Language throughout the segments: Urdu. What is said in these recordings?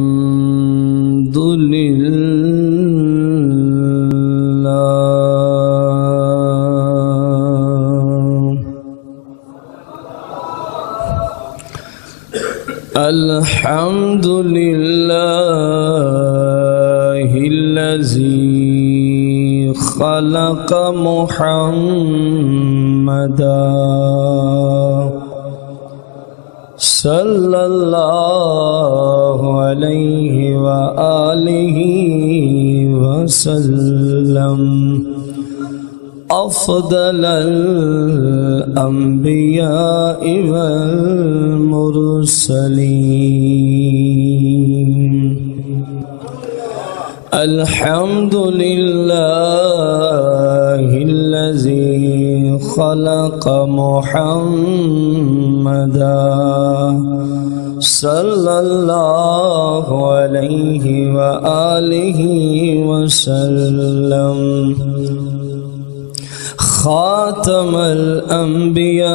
الحمد لله الحمد لله الذي خلق محمدا صلى الله عليه وآله وسلم أفضل الأنبياء والمرسلين الحمد لله الذي خلق محمدا صلى الله عليه وآله وسلم خاتم الأنبياء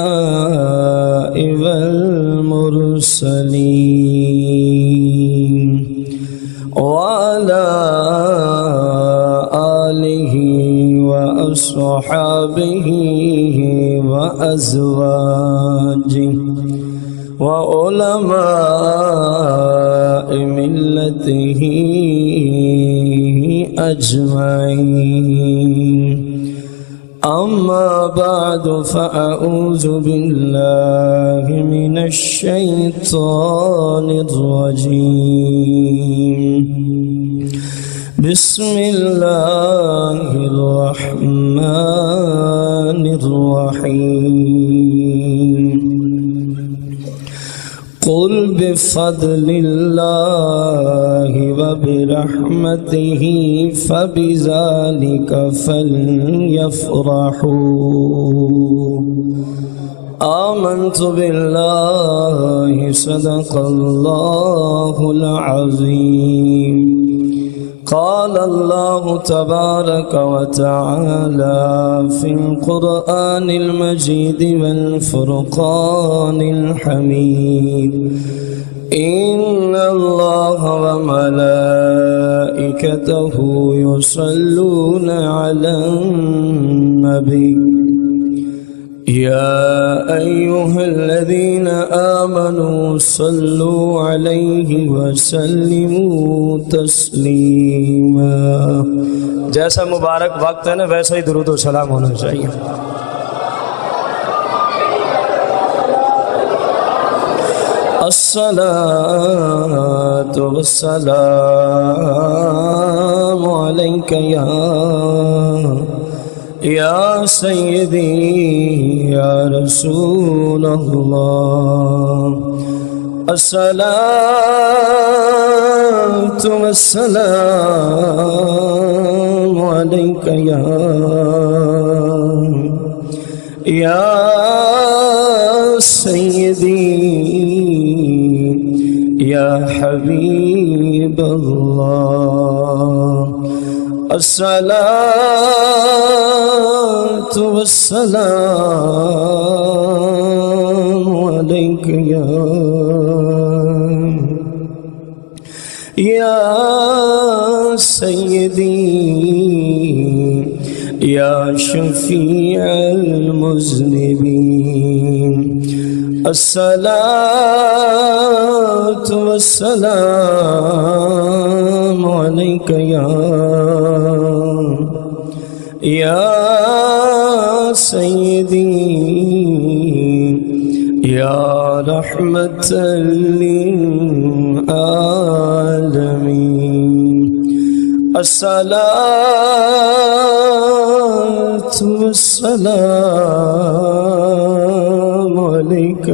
والمرسلين وعلى آله وأصحابه وأزواجه وعلماء ملته أجمعين أما بعد فأعوذ بالله من الشيطان الرجيم بسم الله الرحمن الرحيم قل بفضل الله وبرحمته فبذلك فليفرحوا آمنت بالله صدق الله العظيم قال الله تبارك وتعالى في القرآن المجيد والفرقان الحميد إن الله وملائكته يصلون على النبي يا أيها الذين آمنوا صلوا عليه وسلموا تسليما جیسا مبارک وقت ہے نا ویسا ہی درود و سلام ہونا چاہیے الصلاة والسلام عليك يا سيدي يا رسول الله الصلاة والسلام عليك يا سيدي يا حبيب الله الصلاة والسلام عليك يا سيدي يا شفيع المذنبين الصلاة والسلام عليك يا سيدي يا رحمة للعالمين الصلاة والسلام عليك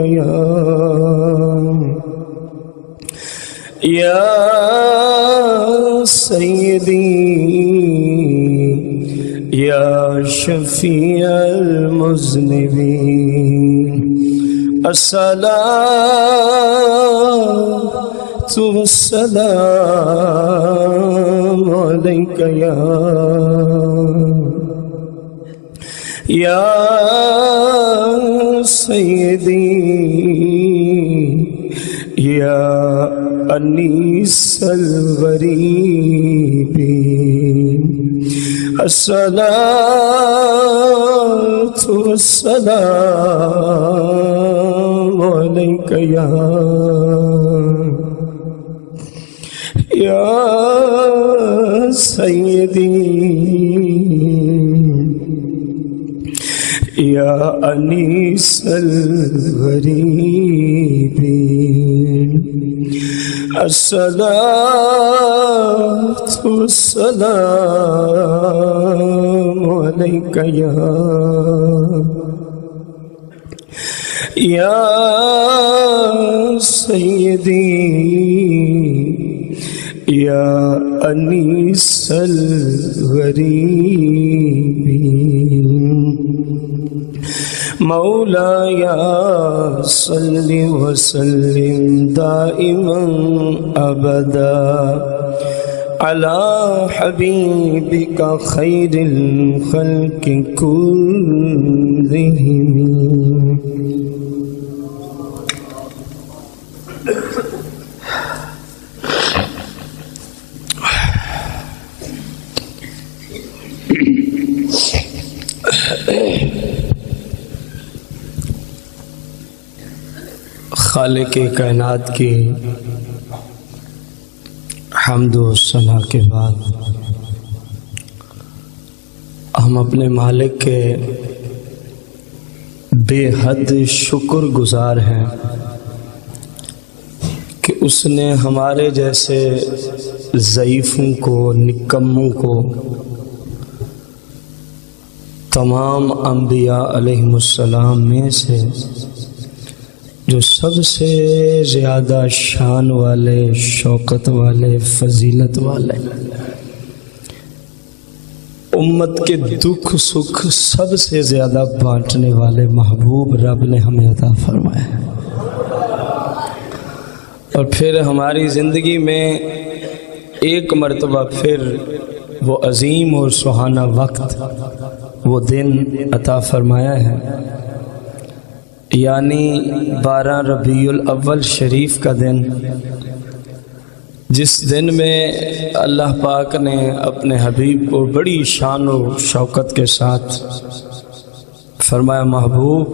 يا سيدي يا شفيع المذنبين الصلاة والسلام عليك يا سيدي يا أنيس الغريب الصلاة والسلام عليك يا سيدي يا أنيس الغريب الصلاة والسلام عليك يا سيدي يا أنيس الغريب مولاي صل وسلم دائما أبدا على حبيبك خير الخلق كلهم. خالق کائنات کی حمد و ثنا کے بعد ہم اپنے مالک کے بے حد شکر گزار ہیں کہ اس نے ہمارے جیسے ضعیفوں کو، نکموں کو تمام انبیاء علیہم السلام میں سے جو سب سے زیادہ شان والے، شوکت والے، فضیلت والے، امت کے دکھ سکھ سب سے زیادہ بانٹنے والے محبوب رب نے ہمیں عطا فرمایا ہے. اور پھر ہماری زندگی میں ایک مرتبہ پھر وہ عظیم اور سہانا وقت، وہ دن عطا فرمایا ہے، یعنی 12 ربیع الاول شریف کا دن، جس دن میں اللہ پاک نے اپنے حبیب کو بڑی شان و شوکت کے ساتھ فرمایا محبوب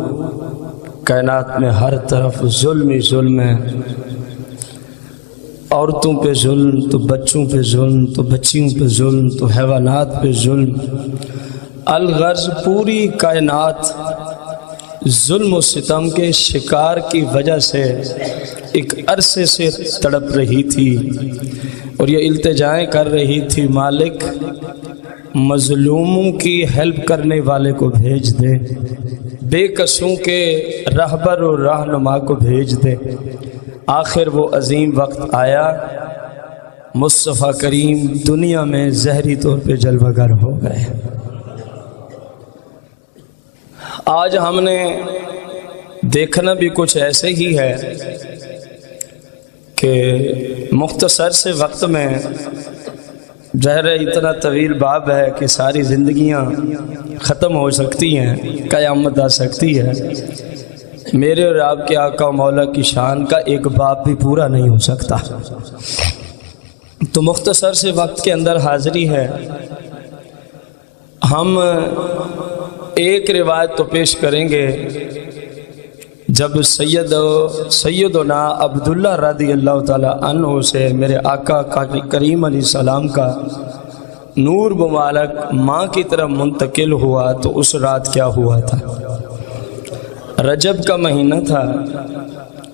کائنات میں ہر طرف ظلم ہی ظلم ہے، عورتوں پہ ظلم، تو بچوں پہ ظلم، تو بچیوں پہ ظلم، تو حیوانات پہ ظلم، الغرض پوری کائنات ظلم و ستم کے شکار کی وجہ سے ایک عرصے سے تڑپ رہی تھی اور یہ التجائیں کر رہی تھی مالک مظلوموں کی ہیلپ کرنے والے کو بھیج دے، بے قصوں کے رہبر و رہنما کو بھیج دے. آخر وہ عظیم وقت آیا، مصطفیٰ کریم دنیا میں ظاہری طور پہ جلوہ گر ہو گئے. آج ہم نے دیکھنا بھی کچھ ایسے ہی ہے کہ مختصر سے وقت میں، ظاہر اتنا طویل باب ہے کہ ساری زندگیاں ختم ہو سکتی ہیں، قیامت آ سکتی ہے. میرے اور آپ کے آقا و مولا کی شان کا ایک باب بھی پورا نہیں ہو سکتا. تو مختصر سے وقت کے اندر حاضری ہے. ہم ایک روایت تو پیش کریں گے جب سیدنا عبداللہ رضی اللہ تعالی عنہ سے میرے آقا کریم علیہ السلام کا نور مبارک ماں کی طرف منتقل ہوا تو اس رات کیا ہوا تھا. رجب کا مہینہ تھا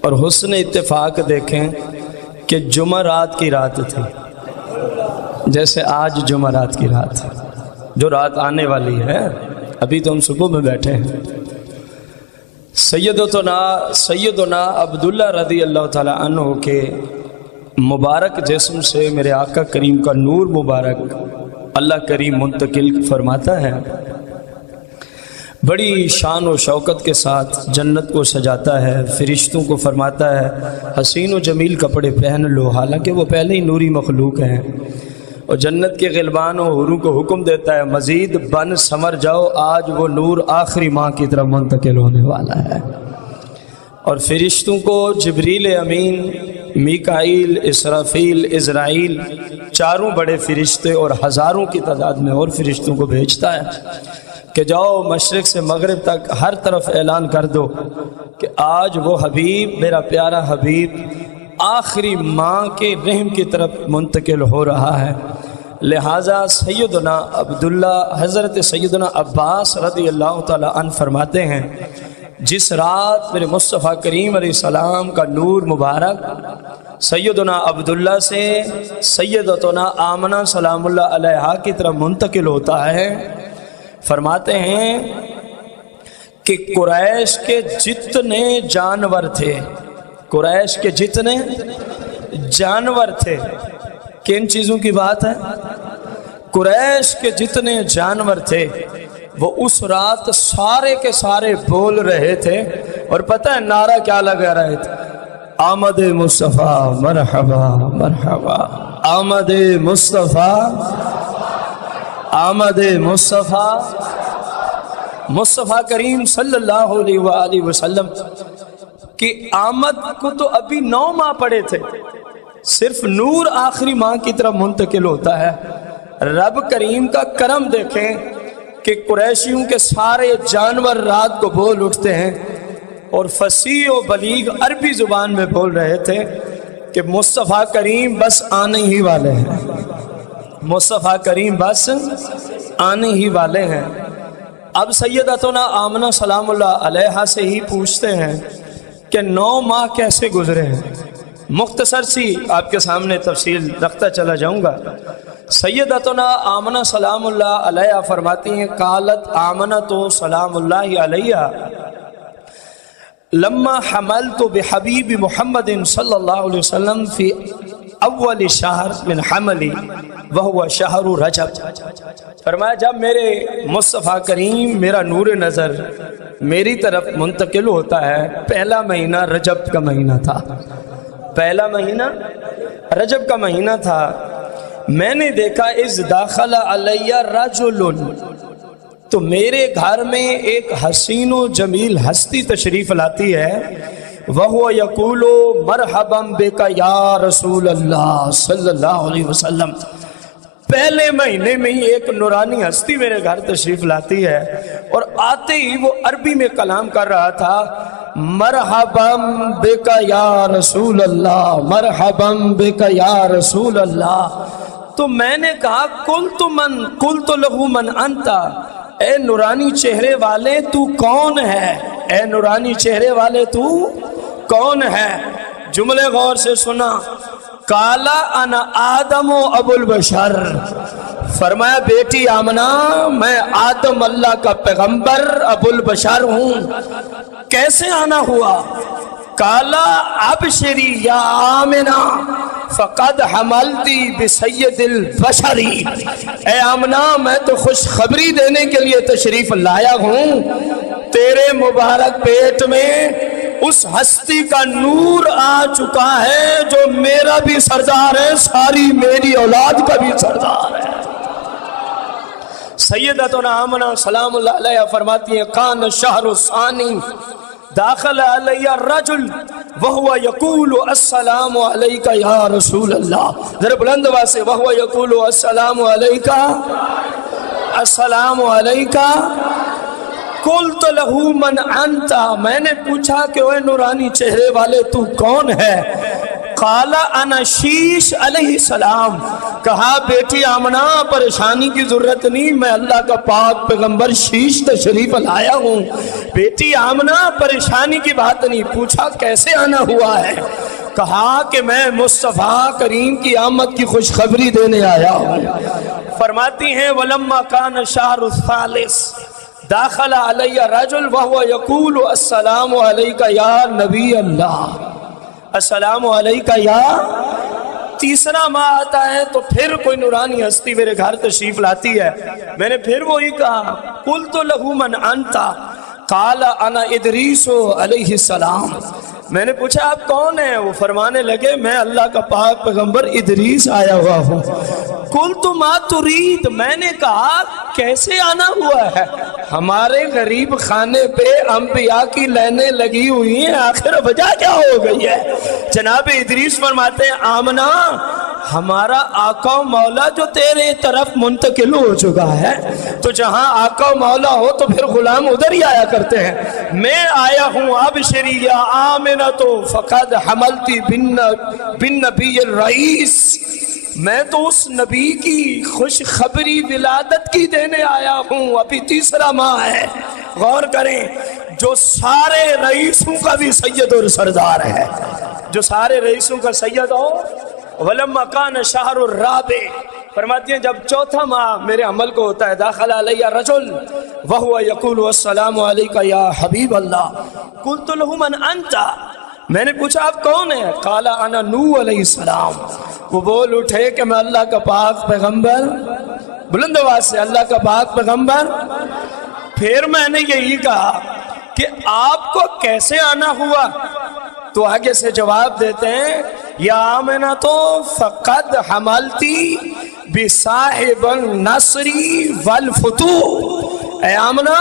اور حسن اتفاق دیکھیں کہ جمعرات کی رات تھی، جیسے آج جمعرات کی رات ہے، جو رات آنے والی ہے. ابھی تو ہم صبح میں بیٹھے ہیں. سیدنا عبداللہ رضی اللہ تعالی عنہ کے مبارک جسم سے میرے آقا کریم کا نور مبارک اللہ کریم منتقل فرماتا ہے، بڑی شان و شوکت کے ساتھ جنت کو سجاتا ہے، فرشتوں کو فرماتا ہے حسین و جمیل کپڑے پہن لو، حالانکہ وہ پہلے ہی نوری مخلوق ہیں، اور جنت کے غلمان و حوروں کو حکم دیتا ہے مزید بن سمر جاؤ، آج وہ نور آخری ماں کی طرف منتقل ہونے والا ہے. اور فرشتوں کو جبریل امین میکائیل، اسرافیل، عزرائیل، چاروں بڑے فرشتے اور ہزاروں کی تعداد میں اور فرشتوں کو بھیجتا ہے کہ جاؤ مشرق سے مغرب تک ہر طرف اعلان کر دو کہ آج وہ حبیب، میرا پیارا حبیب آخری ماں کے رحم کی طرف منتقل ہو رہا ہے۔ لہٰذا سیدنا عبداللہ، حضرت سیدنا عباس رضی اللہ تعالیٰ عنہ فرماتے ہیں جس رات میرے مصطفیٰ کریم علیہ السلام کا نور مبارک سیدنا عبداللہ سے سیدتنا آمنہ سلام اللہ علیہا کی طرف منتقل ہوتا ہے، فرماتے ہیں کہ قریش کے جتنے جانور تھے، قریش کے جتنے جانور تھے، کن چیزوں کی بات ہے؟ قریش کے جتنے جانور تھے وہ اس رات سارے کے سارے بول رہے تھے، اور پتہ ہے نعرہ کیا لگا رہے تھے؟ آمد مصطفیٰ مرحبا مرحبا، آمد مصطفیٰ، آمد مصطفیٰ، مصطفیٰ کریم صلی اللہ علیہ وآلہ وسلم کی آمد کو تو ابھی 9 ماہ پڑے تھے، صرف نور آخری ماہ کی طرف منتقل ہوتا ہے۔ رب کریم کا کرم دیکھیں کہ قریشیوں کے سارے جانور رات کو بول اٹھتے ہیں اور فصیح و بلیغ عربی زبان میں بول رہے تھے کہ مصطفیٰ کریم بس آنے ہی والے ہیں، مصطفیٰ کریم بس آنے ہی والے ہیں۔ اب سیدتنا آمنہ سلام اللہ علیہا سے ہی پوچھتے ہیں کہ 9 ماہ کیسے گزرے ہیں؟ مختصر سی آپ کے سامنے تفصیل رکھتا چلا جاؤں گا۔ سیدتنا آمنہ سلام اللہ علیہا فرماتی ہیں قالت آمنہ تو سلام اللہ علیہا لما حملت بحبیب محمد صلی اللہ علیہ وسلم فی اول شہر من حملی وہو شہر رجب، فرمایا جب میرے مصطفیٰ کریم، میرا نور نظر میری طرف منتقل ہوتا ہے، پہلا مہینہ رجب کا مہینہ تھا، پہلا مہینہ رجب کا مہینہ تھا، میں نے دیکھا اذ داخل علیہ رجل، تو میرے گھر میں ایک حسین و جمیل ہستی تشریف لاتی ہے، وَهُوَ يَقُولُ مَرْحَبًا بِكَ یا رسول اللہ صلی اللہ علیہ وسلم، پہلے مہینے میں ہی ایک نورانی ہستی میرے گھر تشریف لاتی ہے، اور آتے ہی وہ عربی میں کلام کر رہا تھا، مرحباً بک یا رسول اللہ، مرحباً بک یا رسول اللہ۔ تو میں نے کہا قلت لہو من انتا، اے نورانی چہرے والے تو کون ہے، اے نورانی چہرے والے تو کون ہے؟ جملے غور سے سنا، قالا انا آدم و ابو البشر، فرمایا بیٹی آمنہ میں آدم اللہ کا پیغمبر ابو البشر ہوں۔ کیسے آنا ہوا؟ قالا ابشری یا آمنہ فقد حملتی بسید البشری، اے آمنہ میں تو خوشخبری دینے کے لیے تشریف لایا ہوں، تیرے مبارک پیٹ میں اس ہستی کا نور آ چکا ہے جو میرا بھی سردار ہے، ساری میری اولاد کا بھی سردار ہے۔ سیدتنا آمنہ سلام اللہ علیہ فرماتی ہیں کان شہر الثانی داخل علیہ الرجل وہو یقول السلام علیکہ یا رسول اللہ، ذرا بلند آواز سے، وہو یقول السلام علیکہ، السلام علیکہ۔ قلت لہو من انتا، میں نے پوچھا کہ اوے نورانی چہرے والے تو کون ہے؟ قال انا شیش علیہ السلام، کہا بیٹی آمنہ پریشانی کی ضرورت نہیں، میں اللہ کا پاک پیغمبر شیش تشریف لایا ہوں، بیٹی آمنہ پریشانی کی بات نہیں۔ پوچھا کیسے آنا ہوا ہے؟ کہا کہ میں مصطفیٰ کریم کی آمد کی خوشخبری دینے آیا ہوں۔ فرماتی ہیں ولما کان شہر الثالث داخل علیہ رجل وہو یقول السلام علیکہ یا نبی اللہ، السلام علیکہ یا، تیسرا ماہ آتا ہے تو پھر کوئی نورانی ہستی میرے گھر تشریف لاتی ہے، میں نے پھر وہی کہا قلت لہو من انتا، قال انا ادریس علیہ السلام، میں نے پوچھا آپ کون ہیں؟ وہ فرمانے لگے میں اللہ کا پاک پیغمبر ادریس آیا ہوا ہوں۔ قلت ما ترید، میں نے کہا کیسے آنا ہوا ہے؟ ہمارے غریب خانے پہ انبیاء کی لائنیں لگی ہوئی ہیں، آخر وجہ کیا ہو گئی ہے؟ جناب ادریس فرماتے ہیں آمنہ ہمارا آقا و مولا جو تیرے طرف منتقل ہو چکا ہے، تو جہاں آقا و مولا ہو تو پھر غلام ادھر ہی آیا کرتے ہیں۔ میں آیا ہوں ابشری یا آمنہ تو فقد حملتی بن نبی الرئیس، میں تو اس نبی کی خوشخبری ولادت کی دینے آیا ہوں۔ ابھی تیسرا ماہ ہے، غور کریں، جو سارے رئیسوں کا بھی سید اور سردار ہے، جو سارے رئیسوں کا سید ہو۔ وَلَمَّا كَانَ شَهْرُ الرَّابِعِ فرماتی ہیں جب چوتھا ماہ میرے عمل کو ہوتا ہے، داخل علیہ رجل وَهُوَ يَقُولُ السلام علیکہ یا حبیب اللہ، قُلْتُ لَهُ مَنْ أَنْتَ، میں نے پوچھا آپ کون ہیں؟ قال انا نوح علیہ السلام، وہ بول اٹھے کہ میں اللہ کا پاک پیغمبر، بلند آواز سے اللہ کا پاک پیغمبر۔ پھر میں نے یہی کہا کہ آپ کو کیسے آنا ہوا؟ تو آگے سے جواب دیتے ہیں یا آمنہ تو فقد حملتی بصاحب النصر والفتوح، اے آمنہ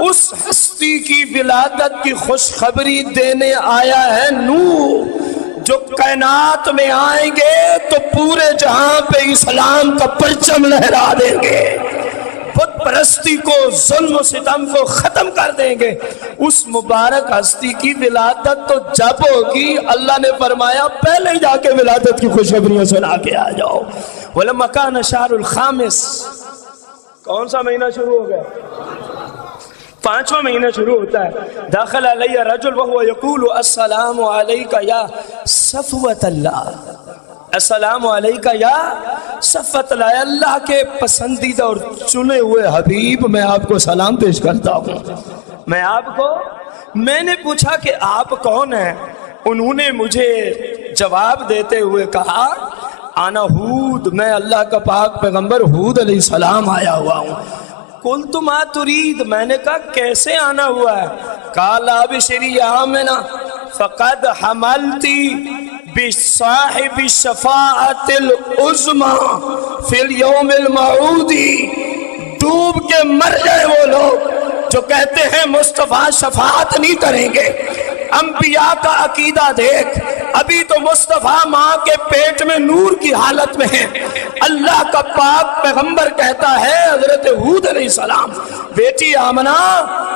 اس ہستی کی ولادت کی خوشخبری دینے آیا ہے نوح، جو کائنات میں آئیں گے تو پورے جہاں پہ اسلام کا پرچم لہرا دیں گے، بت پرستی کو، ظلم و ستم کو ختم کر دیں گے۔ اس مبارک ہستی کی ولادت تو جب ہوگی، اللہ نے فرمایا پہلے ہی جا کے ولادت کی خوشخبریاں سنا کے آ جاؤ۔ وَلَمَّا كَانَ شَهْرُ الْخَامِسِ، کون سا مہینہ شروع ہو گیا؟ 5واں مہینہ شروع ہوتا ہے۔ داخل علیہ رجل وَهُوَ يَقُولُ السلام علیکہ یا صفوت اللہ، السلام علیکہ یا صفوت اللہ، اللہ کے پسندیدہ اور چنے ہوئے حبیب، میں آپ کو سلام پیش کرتا ہوں۔ میں نے پوچھا کہ آپ کون ہیں؟ انہوں نے مجھے جواب دیتے ہوئے کہا انا ہود، میں اللہ کا پاک پیغمبر ہود علیہ السلام آیا ہوا ہوں۔ قلت ما ترید، میں نے کہا کیسے آنا ہوا ہے؟ قال ابشری یا آمنہ فقد حملتی بصاحب الشفاعت العظمی فی الیوم الموعود، ڈوب کے مر جائے وہ لوگ جو کہتے ہیں مصطفیٰ شفاعت نہیں کریں گے۔ انبیاء کا عقیدہ دیکھ، ابھی تو مصطفیٰ ماں کے پیٹ میں نور کی حالت میں ہیں، اللہ کا پاک پیغمبر کہتا ہے حضرت ہود علیہ السلام، بیٹی آمنہ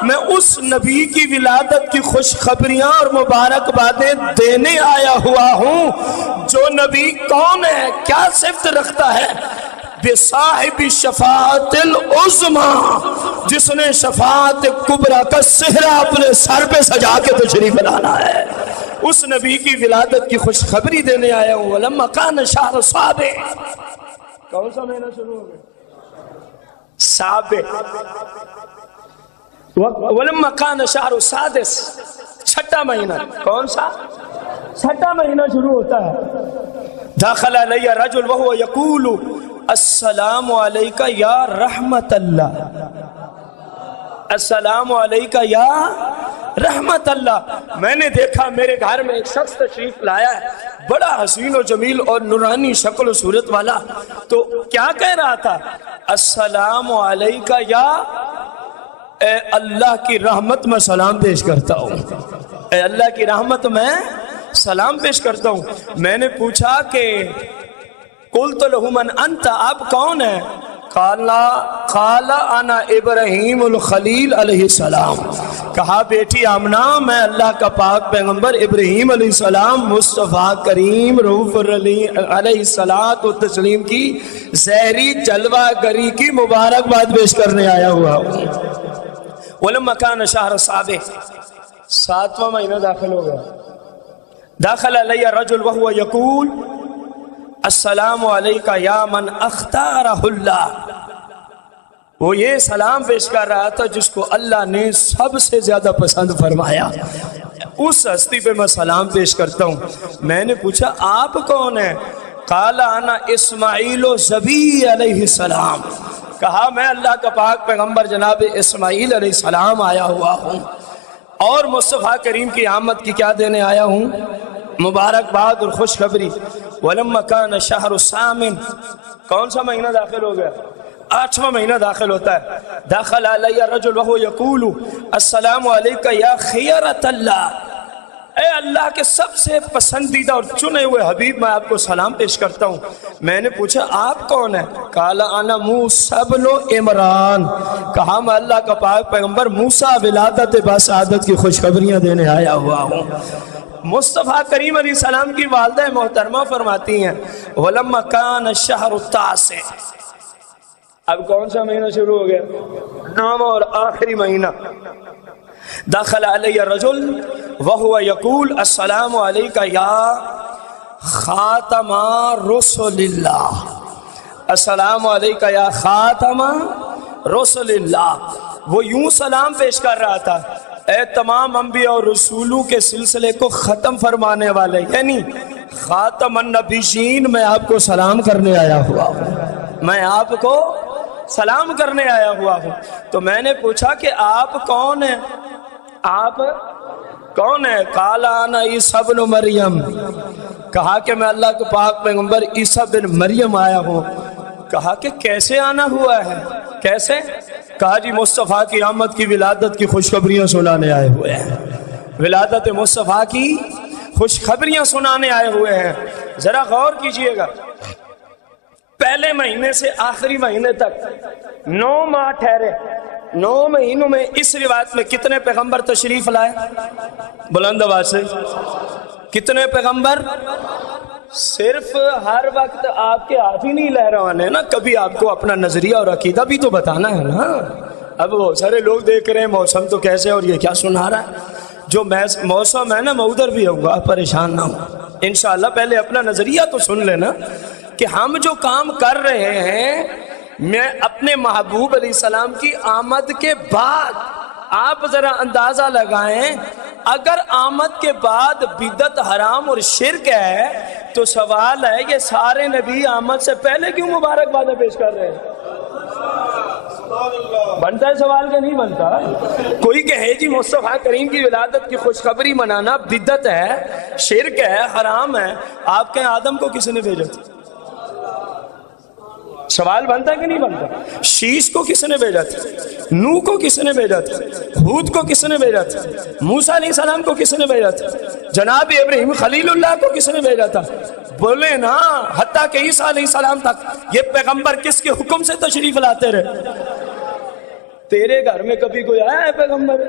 میں اس نبی کی ولادت کی خوشخبریاں اور مبارکبادیں دینے آیا ہوا ہوں، جو نبی کون ہے، کیا صفت رکھتا ہے؟ بصاحب شفاعت العظمی، جس نے شفاعت کبریٰ کا صحرا اپنے سر پہ سجا کے تشریف لانا ہے، اس نبی کی ولادت کی خوشخبری دینے آیا ہوں۔ وَلَمَّا كَانَ شَهْرُ السَّابِعِ، کون سا مہینہ شروع ہو گیا؟ سابع۔ وَلَمَّا كَانَ شَهْرُ السَّادِسِ، چھٹا مہینہ، کون سا؟ چھٹا مہینہ شروع ہوتا ہے۔ داخل علیہ رجل وہو یقول السلام علیکہ یا رحمت اللہ، السلام علیکہ یا رحمت اللہ۔ میں نے دیکھا میرے گھر میں ایک شخص تشریف لایا ہے، بڑا حسین و جمیل اور نورانی شکل و صورت والا، تو کیا کہہ رہا تھا؟ السلام علیکہ یا، اے اللہ کی رحمت میں سلام پیش کرتا ہوں، اے اللہ کی رحمت میں سلام پیش کرتا ہوں۔ میں نے پوچھا کہ قلت لہ من انت، آپ کون ہیں؟ قال انا ابراہیم الخلیل علیہ السلام، کہا بیٹی آمنہ میں اللہ کا پاک پیغمبر ابراہیم علیہ السلام مصطفیٰ کریم رؤوف علیہ السلام کی زہری جلوہ گری کی مبارکباد پیش کرنے آیا ہوا ہوں۔ وَلَمَّا كَانَ شَهْرُ السَّابِعِ، 7واں مہینہ داخل ہو گیا۔ داخل علیہ رجل وہو یقول السلام علیکہ یا من اختارہ اللہ، وہ یہ سلام پیش کر رہا تھا جس کو اللہ نے سب سے زیادہ پسند فرمایا، اس ہستی پہ میں سلام پیش کرتا ہوں۔ میں نے پوچھا آپ کون ہیں؟ قال انا اسماعیل و زبی علیہ السلام، کہا میں اللہ کا پاک پیغمبر جناب اسماعیل علیہ السلام آیا ہوا ہوں، اور مصطفیٰ کریم کی آمد کی کیا دینے آیا ہوں؟ مبارکباد اور خوشخبری۔ وَلَمَّا كَانَ شَهْرُ الثَّامِنِ، کون سا مہینہ داخل ہو گیا؟ 8واں مہینہ داخل ہوتا ہے. داخل علیہ رجل وہو یقول السلام علیکہ یا خیرۃ اللہ، اے اللہ کے سب سے پسندیدہ اور چنے ہوئے حبیب، میں آپ کو سلام پیش کرتا ہوں. میں نے پوچھا آپ کون ہیں؟ قال انا موسیٰ بن عمران، کہا میں اللہ کا پاک پیغمبر موسیٰ ولادت باسعادت کی خوشخبریاں دینے آیا ہوا ہوں. مصطفیٰ کریم علیہ السلام کی والدہ محترمہ فرماتی ہیں وَلَمَّا كَانَ الشَّهْرُ التَّاسِعُ، اب کون سا مہینہ شروع ہو گیا؟ 9واں اور آخری مہینہ. داخل علیہ الرجل وہو یقول السلام علیکہ یا خاتم رسل اللہ، السلام علیکہ یا خاتم رسل اللہ. وہ یوں سلام پیش کر رہا تھا، اے تمام انبیاء اور رسولوں کے سلسلے کو ختم فرمانے والے، یعنی خاتم النبیین، میں آپ کو سلام کرنے آیا ہوا ہوں، میں آپ کو سلام کرنے آیا ہوا ہوں. تو میں نے پوچھا کہ آپ کون ہیں؟ آپ کون ہیں؟ قال انا عیسیٰ بن مریم، کہا کہ میں اللہ کے پاک پیغمبر عیسیٰ بن مریم آیا ہوں. کہا کہ کیسے آنا ہوا ہے؟ کیسے؟ کہا جی مصطفیٰ کی آمد کی ولادت کی خوشخبریاں سنانے آئے ہوئے ہیں، ولادت مصطفیٰ کی خوشخبریاں سنانے آئے ہوئے ہیں. ذرا غور کیجئے گا، پہلے مہینے سے آخری مہینے تک 9 ماہ ٹھہرے. 9 مہینوں میں اس روایت میں کتنے پیغمبر تشریف لائے؟ بلند آواز سے، کتنے پیغمبر؟ صرف ہر وقت آپ کے ہاتھ ہی نہیں لہرانے نا، کبھی آپ کو اپنا نظریہ اور عقیدہ بھی تو بتانا ہے نا. اب وہ سارے لوگ دیکھ رہے ہیں موسم تو کیسے اور یہ کیا سنا رہا ہے. جو موسم ہے نا میں ادھر بھی ہوں گا، پریشان نہ ہوں انشاءاللہ. پہلے اپنا نظریہ تو سن لینا کہ ہم جو کام کر رہے ہیں، میں اپنے محبوب علیہ السلام کی آمد کے بعد، آپ ذرا اندازہ لگائیں، اگر آمد کے بعد بدعت حرام اور شرک ہے تو سوال ہے یہ سارے نبی آمد سے پہلے کیوں مبارکبادیں پیش کر رہے ہیں؟ بنتا ہے سوال کہ نہیں بنتا؟ کوئی کہے جی مصطفیٰ کریم کی ولادت کی خوشخبری منانا بدعت ہے، شرک ہے، حرام ہے، آپ کے آدم کو کس نے بھیجا تھا؟ سوال بنتا ہے کہ نہیں بنتا؟ شیش کو کس نے بھیجا تھا؟ نوح کو کس نے بھیجا تھا؟ ہود کو کس نے بھیجا تھا؟ موسیٰ علیہ السلام کو کس نے بھیجا تھا؟ جناب ابراہیم خلیل اللہ کو کس نے بھیجا تھا؟ بولے نا، حتیٰ کہ عیسیٰ علیہ السلام تک یہ پیغمبر کس کے حکم سے تشریف لاتے رہے؟ تیرے گھر میں کبھی کوئی آیا ہے پیغمبر؟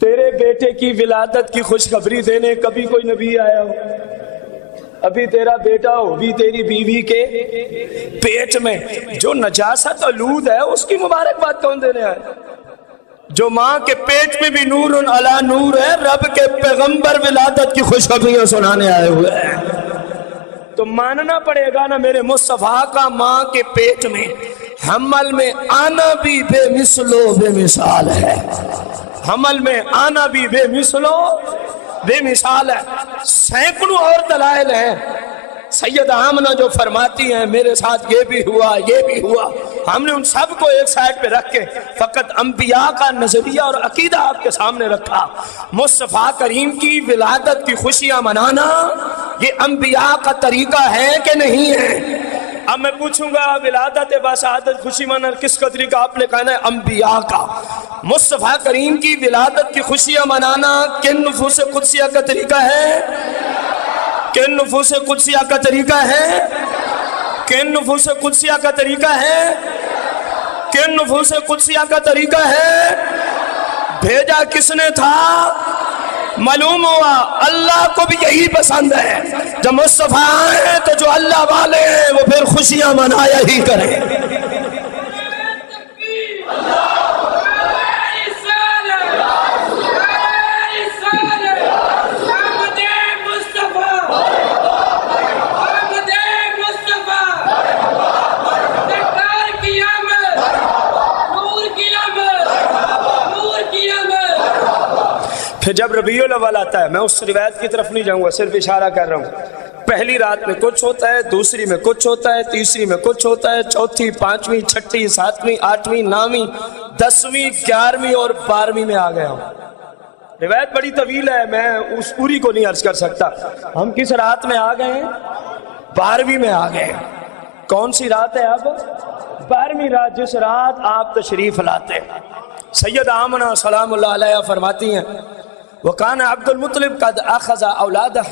تیرے بیٹے کی ولادت کی خوشخبری دینے کبھی کوئی نبی آیا ہو؟ ابھی تیرا بیٹا ہو بھی تیری بیوی کے پیٹ میں جو نجاست آلود ہے اس کی مبارکباد کون دینے آئے؟ جو ماں کے پیٹ میں بھی نور علی نور ہے، رب کے پیغمبر ولادت کی خوشخبریاں سنانے آئے ہوئے ہیں. تو ماننا پڑے گا نا میرے مصطفیٰ کا ماں کے پیٹ میں حمل میں آنا بھی بے مثل و بے مثال ہے. حمل میں آنا بھی بے مثل و بے مثال ہے. سینکڑوں اور دلائل ہیں. سیدہ آمنہ جو فرماتی ہیں میرے ساتھ یہ بھی ہوا یہ بھی ہوا، ہم نے ان سب کو ایک سائڈ پہ رکھ کے فقط انبیاء کا نظریہ اور عقیدہ آپ کے سامنے رکھا. مصطفیٰ کریم کی ولادت کی خوشیاں منانا یہ انبیاء کا طریقہ ہے کہ نہیں ہے؟ اب میں پوچھوں گا ولادت باسعادت خوشی منانا کس کا طریقہ؟ آپ نے کہنا ہے انبیاء کا. مصطفیٰ کریم کی ولادت کی خوشیاں منانا کن نفوس قدسیہ کا طریقہ ہے؟ کن نفوس قدسیہ کا طریقہ ہے؟ کن نفوس قدسیہ کا طریقہ ہے؟ کن نفوس قدسیہ کا طریقہ ہے؟ بھیجا کس نے تھا؟ معلوم ہوا اللہ کو بھی یہی پسند ہے. جب مصطفیٰ آئے تو جو اللہ والے ہیں وہ پھر خوشیاں منایا ہی کریں. پھر جب ربیع الاول آتا ہے، میں اس روایت کی طرف نہیں جاؤں گا، صرف اشارہ کر رہا ہوں. پہلی رات میں کچھ ہوتا ہے، دوسری میں کچھ ہوتا ہے، تیسری میں کچھ ہوتا ہے، چوتھی، پانچویں، چھٹی، ساتویں، آٹھویں، نویں، 10ویں، 11ویں اور 12ویں میں آ گیا ہوں. روایت بڑی طویل ہے، میں اس پوری کو نہیں عرض کر سکتا. ہم کس رات میں آ گئے ہیں؟ 12ویں میں آ گئے. کون سی رات ہے اب؟ 12ویں رات، جس رات آپ تشریف لاتے ہیں۔ سید آمنہ سلام اللہ علیہ فرماتی ہیں وَكَانَ عَبْدُ الْمُطْلِبْ قَدْ أَخَذَ أَوْلَادَهُ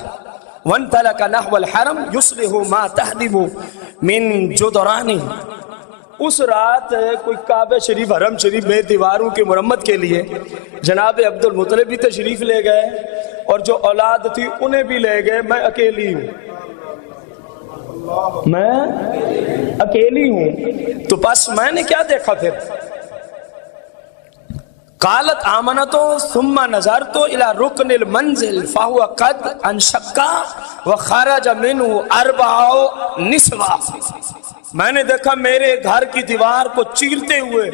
وَانْطَلَقَ نَحْوَ الْحَرَمِ يُصْلِحُ مَا تَهْدِمُ مِنْ جُدْرَانِهِ۔ اس رات کوئی کعبہ شریف حرم شریف میں دیواروں کی مرمت کے لیے جناب عبد المطلب بھی تشریف لے گئے اور جو اولاد تھی انہیں بھی لے گئے، میں اکیلی ہوں، میں اکیلی ہوں۔ تو بس میں نے کیا دیکھا پھر؟ قالت آمنتو ثم نظرتو الى رکن المنزل فہو قد انشقا وخرج منہ 4 نسوہ۔ میں نے دیکھا میرے گھر کی دیوار کو چیرتے ہوئے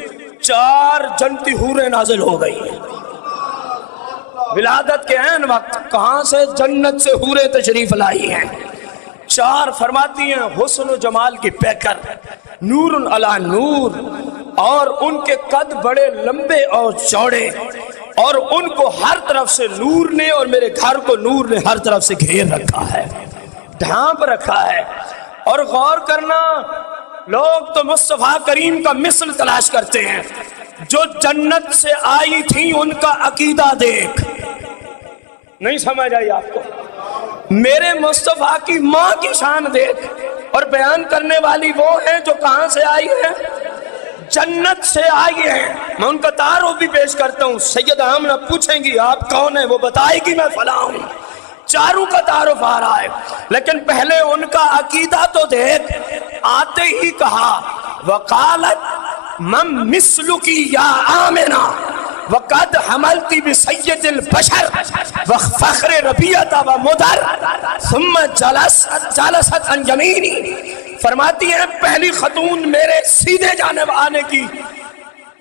4 جنتی حوریں نازل ہو گئی ہیں۔ ولادت کے عین وقت کہاں سے جنت سے حوریں تشریف لائی ہیں۔ 4 فرماتی ہیں حسن و جمال کی پیکر، نور علی نور، اور ان کے قد بڑے لمبے اور چوڑے، اور ان کو ہر طرف سے نور نے اور میرے گھر کو نور نے ہر طرف سے گھیر رکھا ہے، ڈھانپ رکھا ہے۔ اور غور کرنا، لوگ تو مصطفیٰ کریم کا مثل تلاش کرتے ہیں، جو جنت سے آئی تھی ان کا عقیدہ دیکھ، نہیں سمجھ آئی آپ کو؟ میرے مصطفیٰ کی ماں کی شان دیکھ، اور بیان کرنے والی وہ ہیں جو کہاں سے آئی ہیں؟ جنت سے آئی ہیں۔ میں ان کا تعارف بھی پیش کرتا ہوں۔ سید آمنہ پوچھیں گی آپ کون ہیں، وہ بتائے گی میں فلاں ہوں۔ چاروں کا تعارف آ رہا ہے، لیکن پہلے ان کا عقیدہ تو دیکھ۔ آتے ہی کہا وقالت من مثلکی یا آمنہ وقد حملتی بسید البشر وفخر ربیعت ومدر ثم جلست عن یمینی۔ فرماتی ہیں پہلی خاتون میرے سیدھے جانب آنے کی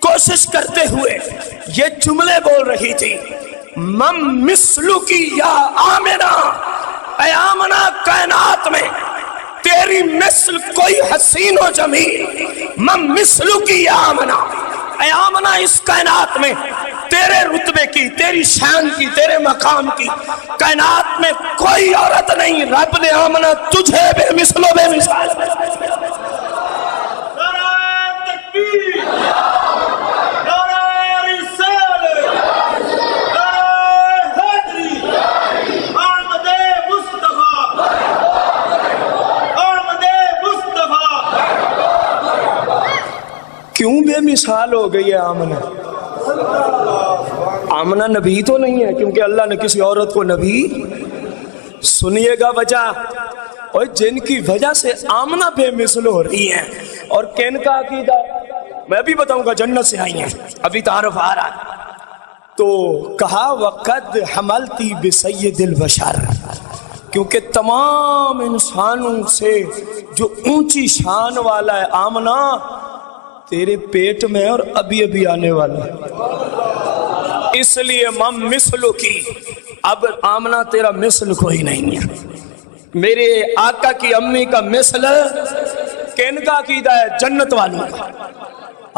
کوشش کرتے ہوئے یہ جملے بول رہی تھی، من مثلکی یا آمنہ، اے آمنہ کائنات میں تیری مثل کوئی حسین و جمیل، من مثلکی یا آمنہ، اے آمنہ اس کائنات میں تیرے رتبے کی، تیری شان کی، تیرے مقام کی کائنات میں کوئی عورت نہیں۔ رب نے آمنہ تجھے بے مثل و بے مثال۔ کیوں بے مثال ہو گئی ہے آمنہ؟ آمنہ نبی تو نہیں ہے، کیونکہ اللہ نے کسی عورت کو نبی، سنیے گا وجہ، اور جن کی وجہ سے آمنہ بے مثل ہو رہی ہیں اور کن کا عقیدہ میں بھی بتاؤں گا، جنت سے آئی ہیں، ابھی تعارف آ رہا ہے۔ تو کہا وقد حملتی بسید البشر، کیونکہ تمام انسانوں سے جو اونچی شان والا ہے آمنہ تیرے پیٹ میں اور ابھی ابھی آنے والا ہے، اس لیے مم مثلو کی، اب آمنہ تیرا مثل کوئی نہیں ہے۔ میرے آقا کی امی کا مثل کن کا عقیدہ ہے؟ جنت والوں کا۔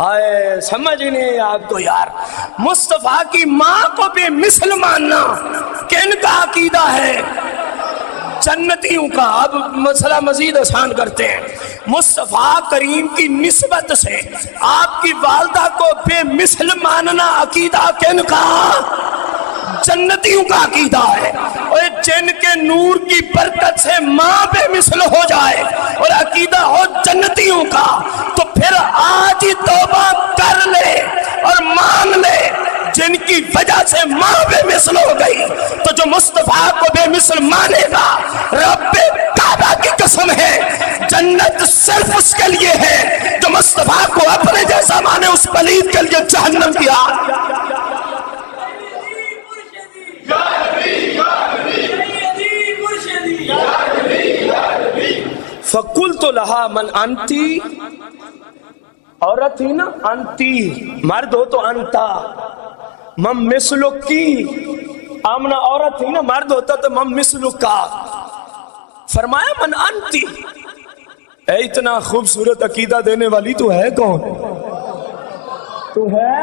آئے سمجھ نہیں آپ کو یار، مصطفیٰ کی ماں کو بھی مثل ماننا کن کا عقیدہ ہے؟ جنتیوں کا۔ اب مسئلہ مزید آسان کرتے ہیں، مصطفیٰ کریم کی نسبت سے آپ کی والدہ کو بے مثل ماننا عقیدہ کن کا؟ جنتیوں کا عقیدہ ہے۔ اور جن کے نور کی برکت سے ماں بے مثل ہو جائے اور عقیدہ ہو جنتیوں کا، تو پھر آج ہی توبہ کر لے اور مان لے، جن کی وجہ سے ماں بے مثل ہو گئی، تو جو مصطفیٰ کو بے مثل مانے گا، رب کعبہ کی قسم ہے جنت صرف اس کے لیے ہے جو مصطفیٰ کو اپنے جیسا مانے، اس پلید کے لیے جہنم کی آگ۔ فَقُلْتُ لَهَا مَنْ أَنْتِ، عورت تھی نا، انتی، مرد ہو تو انتا، مم مثلک کی، آمنہ عورت تھی نا، مرد ہوتا تو مم مثلک کا۔ فرمایا من انتی، اے اتنا خوبصورت عقیدہ دینے والی تو ہے کون؟ تو ہے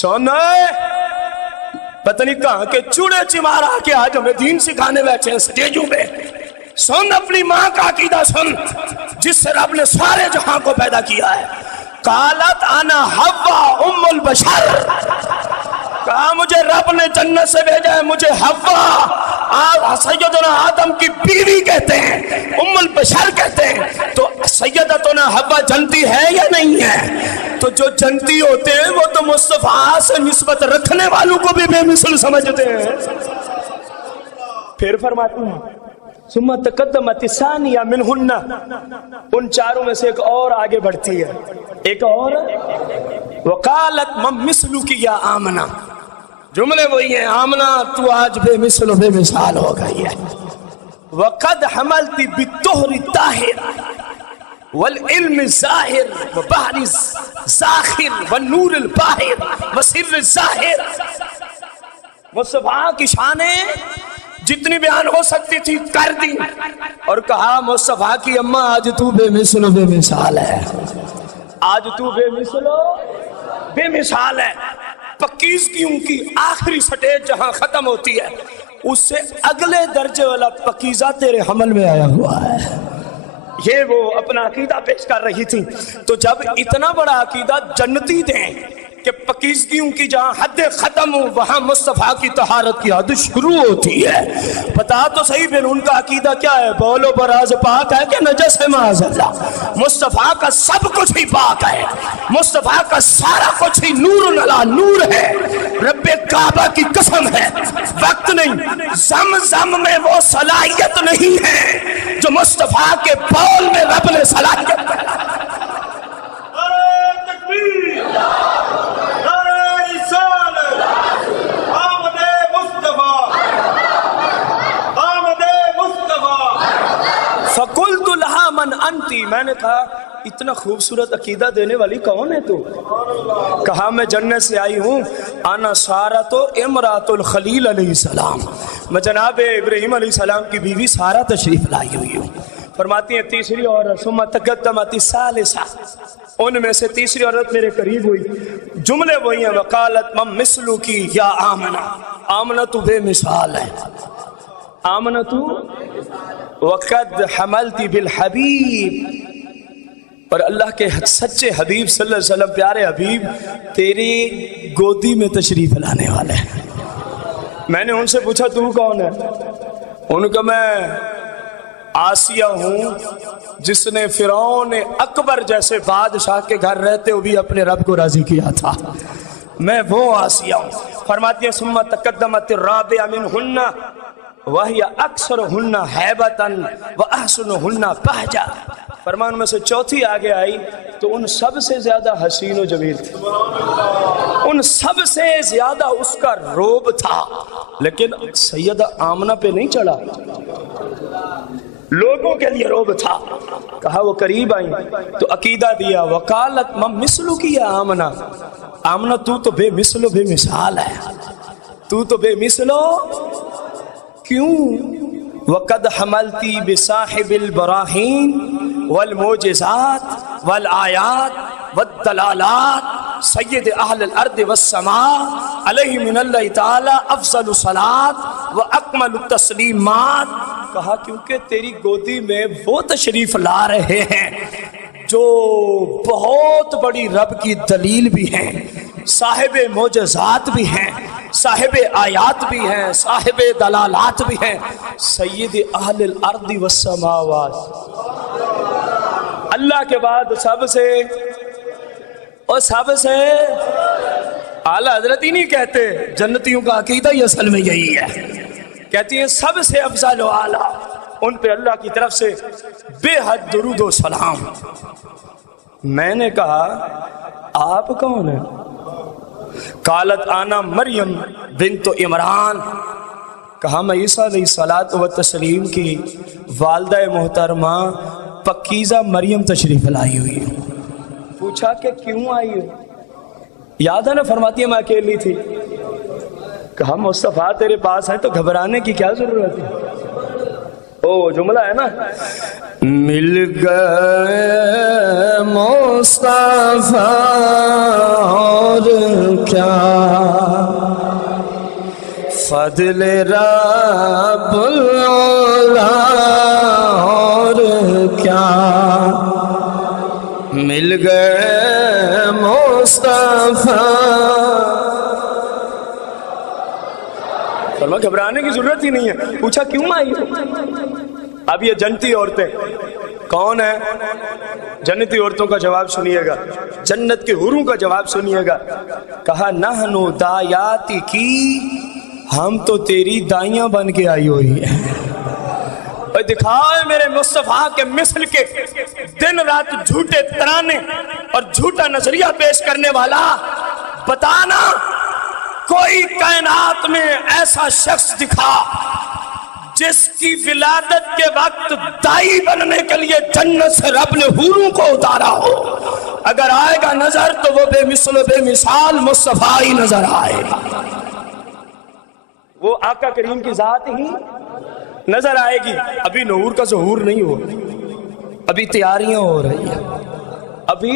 سونے، پتہ نہیں کہاں کے چوڑے چمارا کے آج ہمیں دین سکھانے بیٹھے ہیں سٹیجوں میں۔ سن اپنی ماں کا عقیدہ سن، جس سے رب نے سارے جہاں کو پیدا کیا ہے. قالت انا حوا ام البشر، کہا مجھے رب نے جنت سے بھیجا ہے، مجھے حوا سیدنا آدم کی بیوی کہتے ہیں، ام البشر کہتے ہیں. تو سیدتنا حوا جنتی ہے یا نہیں ہے؟ تو جو جنتی ہوتے ہیں وہ تو مصطفیٰ سے نسبت رکھنے والوں کو بھی بے مثل سمجھتے ہیں. پھر فرماتے ہیں ثم تقدمت ثانیہ منہن، ان چاروں میں سے ایک اور آگے بڑھتی ہے، ایک اور. وقالت من مثلک یا آمنہ، جملے وہی ہیں، آمنہ تو آج بے مثل و بے مثال ہو گئی ہے. وقد حملت بالطہر الطاہر والعلم الظاہر وبحر الزاخر والنور الباہر وسر الظاہر. مصطفیٰ کی شانیں جتنی بیان ہو سکتی تھی کر دی، اور کہا مصطفیٰ کی اماں آج تو بے مثل و بے مثال ہے، آج تو بے مثل و بے مثال ہے. پکیزگیوں کی آخری سٹیج جہاں ختم ہوتی ہے، اس سے اگلے درجے والا پکیزہ تیرے حمل میں آیا ہوا ہے. یہ وہ اپنا عقیدہ پیش کر رہی تھی. تو جب اتنا بڑا عقیدہ جنتی دیں کہ پکیزگیوں کی جہاں حد ختم ہو وہاں مصطفیٰ کی طہارت کی حد شروع ہوتی ہے، بتا تو صحیح پھر ان کا عقیدہ کیا ہے؟ بولو براز پاک ہے کہ نجس ہے معاذ اللہ؟ مصطفیٰ کا سب کچھ ہی پاک ہے، مصطفیٰ کا سارا کچھ ہی نور علی نور ہے. رب کعبہ کی قسم ہے، وقت نہیں، زمزم میں وہ صلاحیت نہیں ہے جو مصطفیٰ کے بول میں رب نے صلاحیت ہے. فَقُلْتُ لَهَا مَنْ أَنْتِ، میں نے کہا اتنا خوبصورت عقیدہ دینے والی کون ہے تو؟ کہا میں جنت سے آئی ہوں، انا سارۃ امرأۃ الخلیل علیہ السلام، میں جناب ابراہیم علیہ السلام کی بیوی سارہ تشریف لائی ہوئی ہوں. فرماتی ہیں تیسری عورت ثم تقدمت الثالثہ، ان میں سے تیسری عورت میرے قریب ہوئی. جملے وہی ہیں وقالت من مثلک یا آمنہ، آمنہ تو بے مثال ہے، آمنہ تو وقد حملت بالحبیب، اور اللہ کے سچے حبیب صلی اللہ علیہ وسلم، پیارے حبیب تیری گودی میں تشریف لانے والے ہیں. میں نے ان سے پوچھا تو کون ہے؟ ان کا میں آسیہ ہوں جس نے فرعون اکبر جیسے بادشاہ کے گھر رہتے ہوئے بھی اپنے رب کو راضی کیا تھا، میں وہ آسیہ ہوں. فرماتی ہیں ثم تقدمت الرابعہ منہن وہی اکثرہن ہیبۃ واحسنہن بہجہ، فرمان میں سے چوتھی آگے آئی تو ان سب سے زیادہ حسین و جمیل تھی، ان سب سے زیادہ اس کا روب تھا، لیکن سیدہ آمنہ پہ نہیں چڑھا، لوگوں کے لیے روب تھا. کہا وہ قریب آئیں تو عقیدہ دیا وقالت من مثلک یا آمنہ، آمنہ تو بے مثل و بے مثال ہے، تو بے مثل و کیوں؟ وقد حملتی بصاحب البراہین والمعجزات والآیات والدلالات سید اہل الارض والسماء علیہ من اللہ تعالی افضل الصلاة واکمل التسلیمات. کہا کیونکہ تیری گودی میں وہ تشریف لا رہے ہیں جو بہت بڑی رب کی دلیل بھی ہیں، صاحب معجزات بھی ہیں، صاحب آیات بھی ہیں، صاحب دلالات بھی ہیں، سید اہل الارض والسماوات. اللہ کے بعد سب سے اور سب سے اعلیٰ حضرت ہی نہیں کہتے، جنتیوں کا عقیدہ یہ اصل میں یہی ہے، کہتی ہیں سب سے افضل و اعلیٰ، ان پہ اللہ کی طرف سے بے حد درود و سلام. میں نے کہا آپ کون ہیں؟ قالت انا مریم بنت عمران، کہا میں عیسیٰ علیہ الصلاۃ والتسلیم کی والدہ محترمہ پکیزہ مریم تشریف لائی ہوئی ہوں. پوچھا کہ کیوں آئی ہو؟ یاد ہے نا فرماتی ہے میں اکیلی تھی. کہا مصطفیٰ تیرے پاس ہے تو گھبرانے کی کیا ضرورت ہے؟ او جملہ ہے نا، مل گئے مصطفیٰ اور کیا فضل رب العلا اور کیا مصطفیٰ. فرمایا گھبرانے کی ضرورت ہی نہیں ہے. پوچھا کیوں آئی ہو؟ اب یہ جنتی عورتیں کون ہیں؟ جنتی عورتوں کا جواب سنیے گا، جنت کے حوروں کا جواب سنیے گا. کہا نحنو دایاتی کی، ہم تو تیری دائیاں بن کے آئی ہوئی ہیں. دکھائے میرے مصطفیٰ کے مثل کے دن رات جھوٹے ترانے اور جھوٹا نظریہ پیش کرنے والا. بتانا کوئی کائنات میں ایسا شخص دکھا جس کی ولادت کے وقت دائی بننے کے لیے جنت سے رب نے حوروں کو اتارا ہو. اگر آئے گا نظر تو وہ بے مثل و بے مثال مصطفیٰ ہی نظر آئے گا. وہ آقا کریم کی ذات ہی نظر آئے گی. ابھی نور کا ظہور نہیں ہوا، ابھی تیاریاں ہو رہی ہیں، ابھی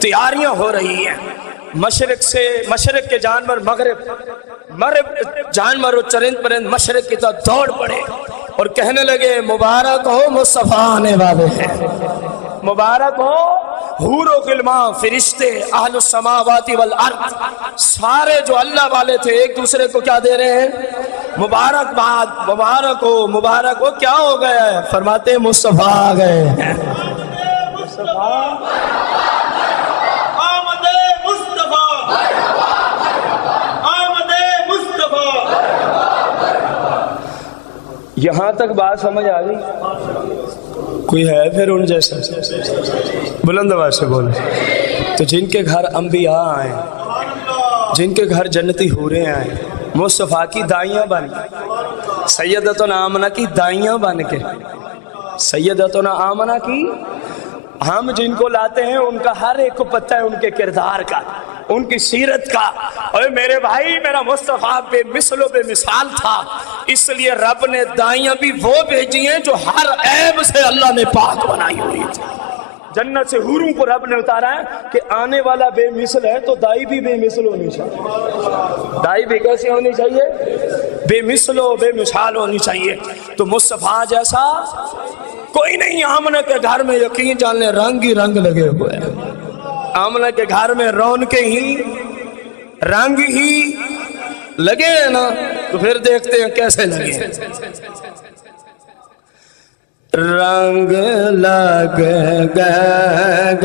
تیاریاں ہو رہی ہیں. مشرق سے مشرق کے جانور مغرب، مغرب جانور و چرند پرند مشرق کی طرف دوڑ پڑے اور کہنے لگے مبارک ہو مصطفیٰ آنے والے ہیں، مبارک ہو حور و غلمان فرشتے اہل السماوات والارض. سارے جو اللہ والے تھے ایک دوسرے کو کیا دے رہے ہیں؟ مبارک باد، مبارک ہو مبارک ہو. کیا ہو گیا ہے؟ فرماتے ہیں مصطفیٰ آ گئے ہیں. یہاں تک بات سمجھ آ گئی؟ کوئی ہے پھر ان جیسا؟ بلند آواز سے بولے. تو جن کے گھر انبیاء آئے، جن کے گھر جنتی حوریں آئیں، مصطفیٰ کی دائیاں بن کے، سیدتنا آمنہ کی دائیاں بن کے، سیدتنا آمنہ کی، ہم جن کو لاتے ہیں ان کا ہر ایک کو پتہ ہے ان کے کردار کا، ان کی سیرت کا. اور میرے بھائی میرا مصطفیٰ بے مثل و بے مثال تھا، اس لیے رب نے دائیاں بھی وہ بھیجی ہیں جو ہر عیب سے اللہ نے پاک بنائی ہوئی تھی. جنت سے حوروں کو رب نے اتارا ہے کہ آنے والا بے مثل ہے تو دائی بھی بے مثل ہونی چاہیے. دائی بھی کیسی ہونی چاہیے؟ بے مثل و بے مثال ہونی چاہیے. تو مصطفیٰ جیسا کوئی نہیں. آمنہ کے گھر میں یقین جان لیں رنگ ہی رنگ لگے ہوئے ہیں. آمنہ کے گھر میں رونقیں ہی رنگ ہی لگے ہیں نا. تو پھر دیکھتے ہیں کیسے لگے. رنگ لگ گئے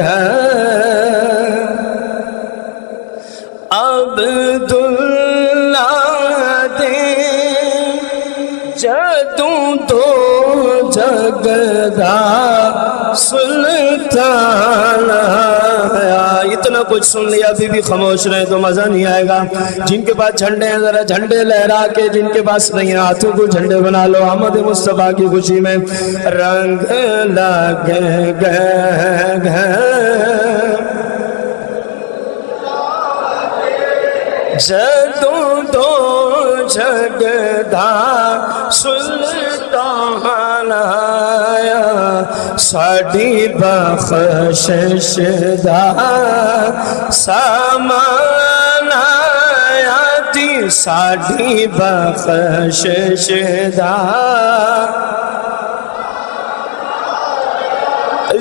عبداللہ دے جدوں دو جگدا سلطان. اتنا کچھ سن لیا ابھی بھی خاموش رہے تو مزہ نہیں آئے گا. جن کے پاس جھنڈے ہیں ذرا جھنڈے لہرا کے، جن کے پاس نہیں ہیں ہاتھوں کو جھنڈے بنا لو. احمد مصطفیٰ کی خوشی میں رنگ لگ گئے جدوں دو جگدا سلطان آیا. ساڑی بخشش دا سامان آیا دی، ساڑی بخشش دا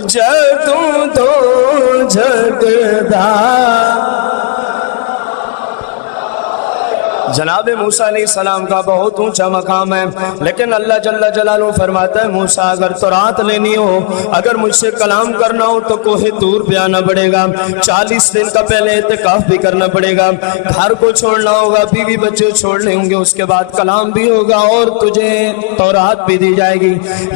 جدوں دو جگدا. جناب موسیٰ علیہ السلام کا بہت اونچا مقام ہے، لیکن اللہ جل جلالہ فرماتا ہے موسیٰ اگر تورات لینی ہو، اگر مجھ سے کلام کرنا ہو تو کوہ طور پہ آنا پڑے گا. 40 دن کا پہلے اعتکاف بھی کرنا پڑے گا، گھر کو چھوڑنا ہوگا، بیوی بچے چھوڑنے ہوں گے، اس کے بعد کلام بھی ہوگا اور تجھے تورات بھی دی جائے گی.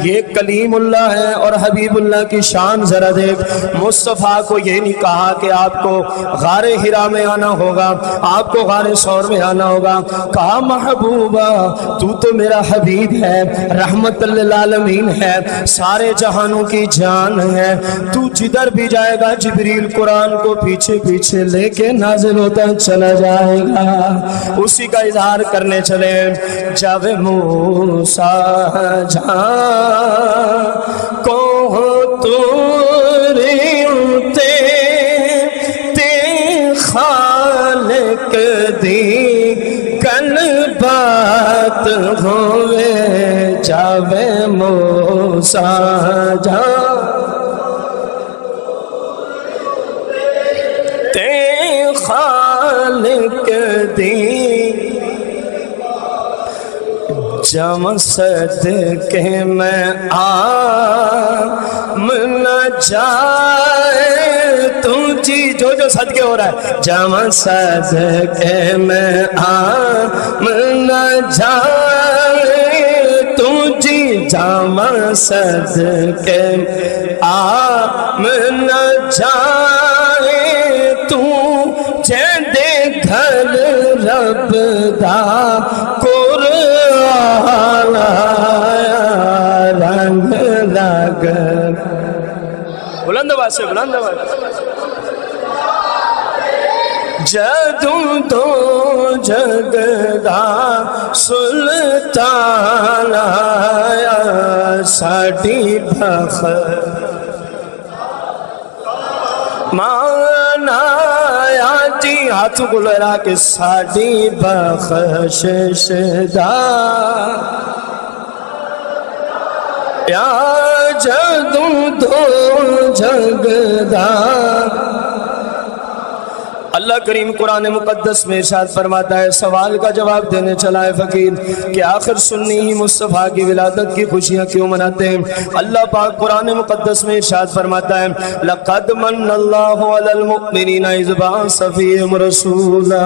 یہ کلیم اللہ ہے اور حبیب اللہ کی شان ذرا دیکھ. مصطفیٰ کو یہ نہیں کہا کہ آپ کو غار حرا میں آنا ہوگا، آپ کو غار ثور میں آنا ہوگا. کہا محبوبہ تو تو میرا حبیب ہے، رحمت للعالمین ہے، سارے جہانوں کی جان ہے. تو جدھر بھی جائے گا جبریل قرآن کو پیچھے پیچھے لے کے نازل ہوتا چلا جائے گا. اسی کا اظہار کرنے چلے. جب موسیٰ جہاں کو توریتے تے خالق دی بات ہوئے. جب موسیٰ جہاں تے دی جم صدقے میں عام نہ جائے تجھی جو صدقے ہو رہا ہے جم صدقے میں عام نہ جائے تجھی جم صدقے عام نہ جائے تو جیندے گھر رب دا قرآن رنگ لگ بلند آواز سے بلند آواز جدوں تو جگ دا سلطان آیا ساڑی بخر مانا آیا جی ہاتھوں کو لڑا کے ساڑی بخشش دا یا جدوں تو جگ دا اللہ کریم قرآن مقدس میں ارشاد فرماتا ہے سوال کا جواب دینے چلا ہے فقیر کہ آخر سنی ہی مصطفیٰ کی ولادت کی خوشیاں کیوں مناتے ہیں اللہ پاک قرآن مقدس میں ارشاد فرماتا ہے لَقَدْ مَنَّ اللَّهُ عَلَى الْمُؤْمِنِينَ إِذْ بَعَثَ فِيهِمْ رَسُولًا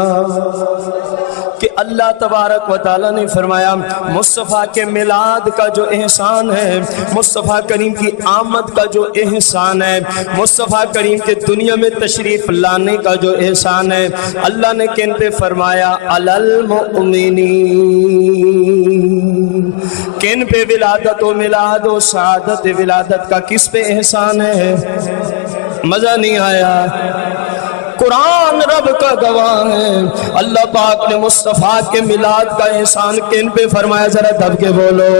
کہ اللہ تبارک و تعالیٰ نے فرمایا مصطفیٰ کے میلاد کا جو احسان ہے مصطفیٰ کریم کی آمد کا جو احسان ہے مصطفیٰ کریم کے دنیا میں تشریف لانے کا جو احسان ہے اللہ نے کن پہ فرمایا علی المؤمنین کن پہ ولادت و میلاد و سعادت ولادت کا کس پہ احسان ہے مزہ نہیں آیا قرآن رب کا گواہ ہے اللہ پاک نے مصطفیٰ کے میلاد کا احسان کن پہ فرمایا ذرا دب کے بولو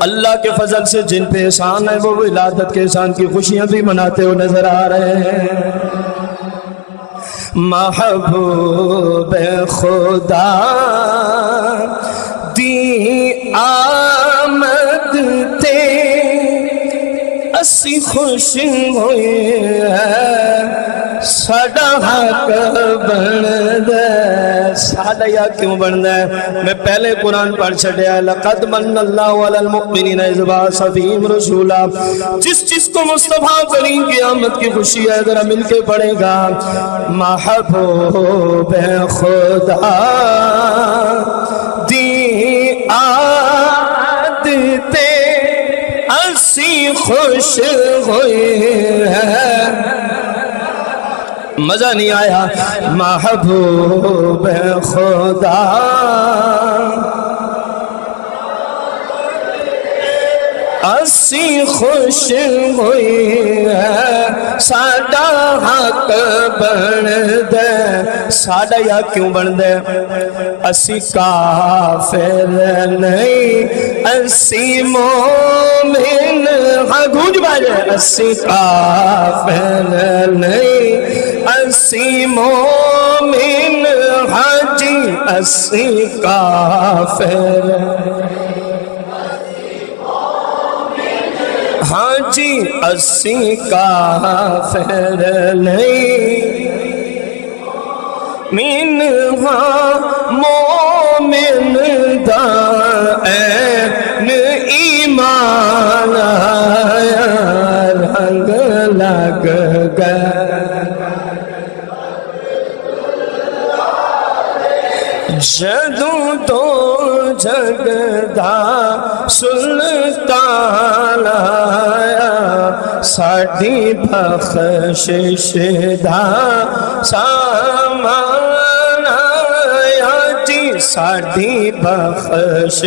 اللہ کے فضل سے جن پہ احسان ہے وہ ولادت کے احسان کی خوشیاں بھی مناتے ہوئے نظر آ رہے ہیں محبوب خدا دی آمد تے اسی خوش ہوئے ہیں ساڑا حق بن دے ساڑا یا کیوں بن دے میں پہلے قرآن پڑھ چھڑیا ہے لَقَدْ مَنَّ اللَّهُ عَلَى الْمُؤْمِنِينَ إِذْ بَعَثَ فِيهِمْ رَسُولًا جس کو مصطفیٰ کریم کی آمد کی خوشی ہے ذرا مل کے پڑھے گا محبوب خدا دی عادتے اسی خوش ہوئے ہیں مزہ نہیں آیا محبوب خدا اسی خوش ہوئی ہے ساڑا حق بن دے ساڑا یا کیوں بن دے اسی کافر نہیں اسی مومن ہاں گونج باجے اسی کافر نہیں اسی مومن ہاں جی اسی کافر ہاں جی اسی کافر نہیں منہا مومن دائن ایمان آیا رنگ لگ گئے جدوں تو جگدا سلطان آیا ساڑی بخشش دا سامان آیا جی ساڑی بخشش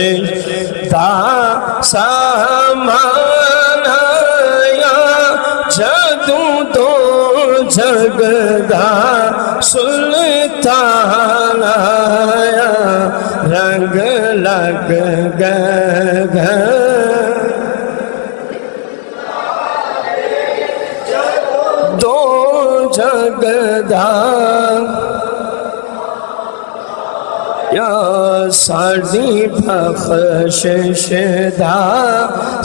دا سامان آیا جدوں تو جگدا سلطان آیا رنگ لگ گئے دو جگدا یا ساڑی بخشش دا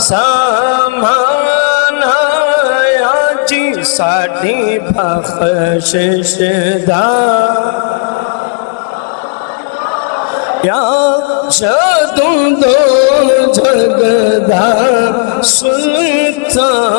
سامان آیا جی ساڑی بخشش دا یا تم دو جگدا سلطان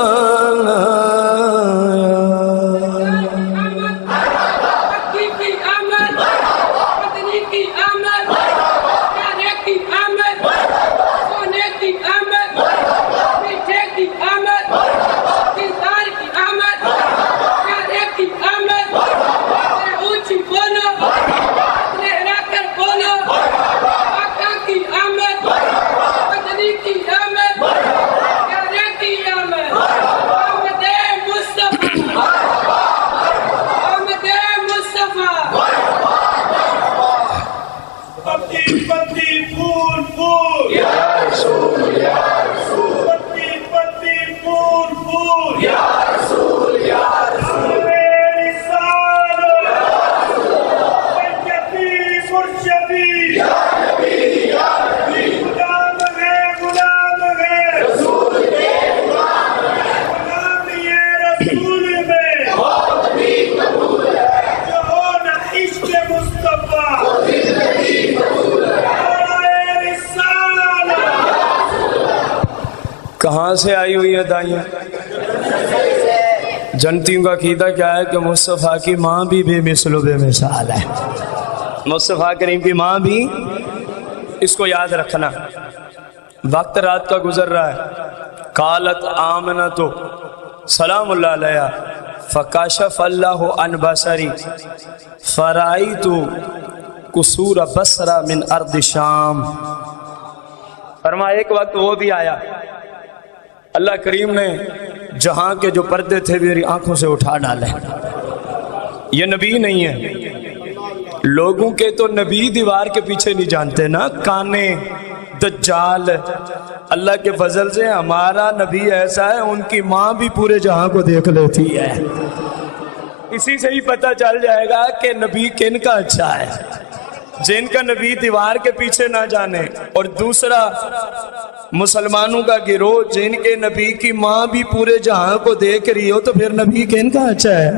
کہاں سے آئی ہوئی ہے دائیاں؟ جنتیوں کا عقیدہ کیا ہے کہ مصطفیٰ کی ماں بھی بے مثل و بے مثال ہے. مصطفیٰ کریم کی ماں بھی. اس کو یاد رکھنا. وقت رات کا گزر رہا ہے. قالت آمنۃ سلام اللہ علیہ فکشف اللہ عن بصری فرأیت قصور بصرہ من ارض شام. فرمایا ایک وقت وہ بھی آیا اللہ کریم نے جہاں کے جو پردے تھے میری آنکھوں سے اٹھا ڈالے. یہ نبی نہیں ہے. لوگوں کے تو نبی دیوار کے پیچھے نہیں جانتے نا, کانے دجال. اللہ کے فضل سے ہمارا نبی ایسا ہے ان کی ماں بھی پورے جہاں کو دیکھ لیتی ہے. اسی سے ہی پتہ چل جائے گا کہ نبی کن کا اچھا ہے, جن کا نبی دیوار کے پیچھے نہ جانے. اور دوسرا مسلمانوں کا گروہ جن کے نبی کی ماں بھی پورے جہاں کو دیکھ رہی ہو, تو پھر نبی کن کا اچھا ہے؟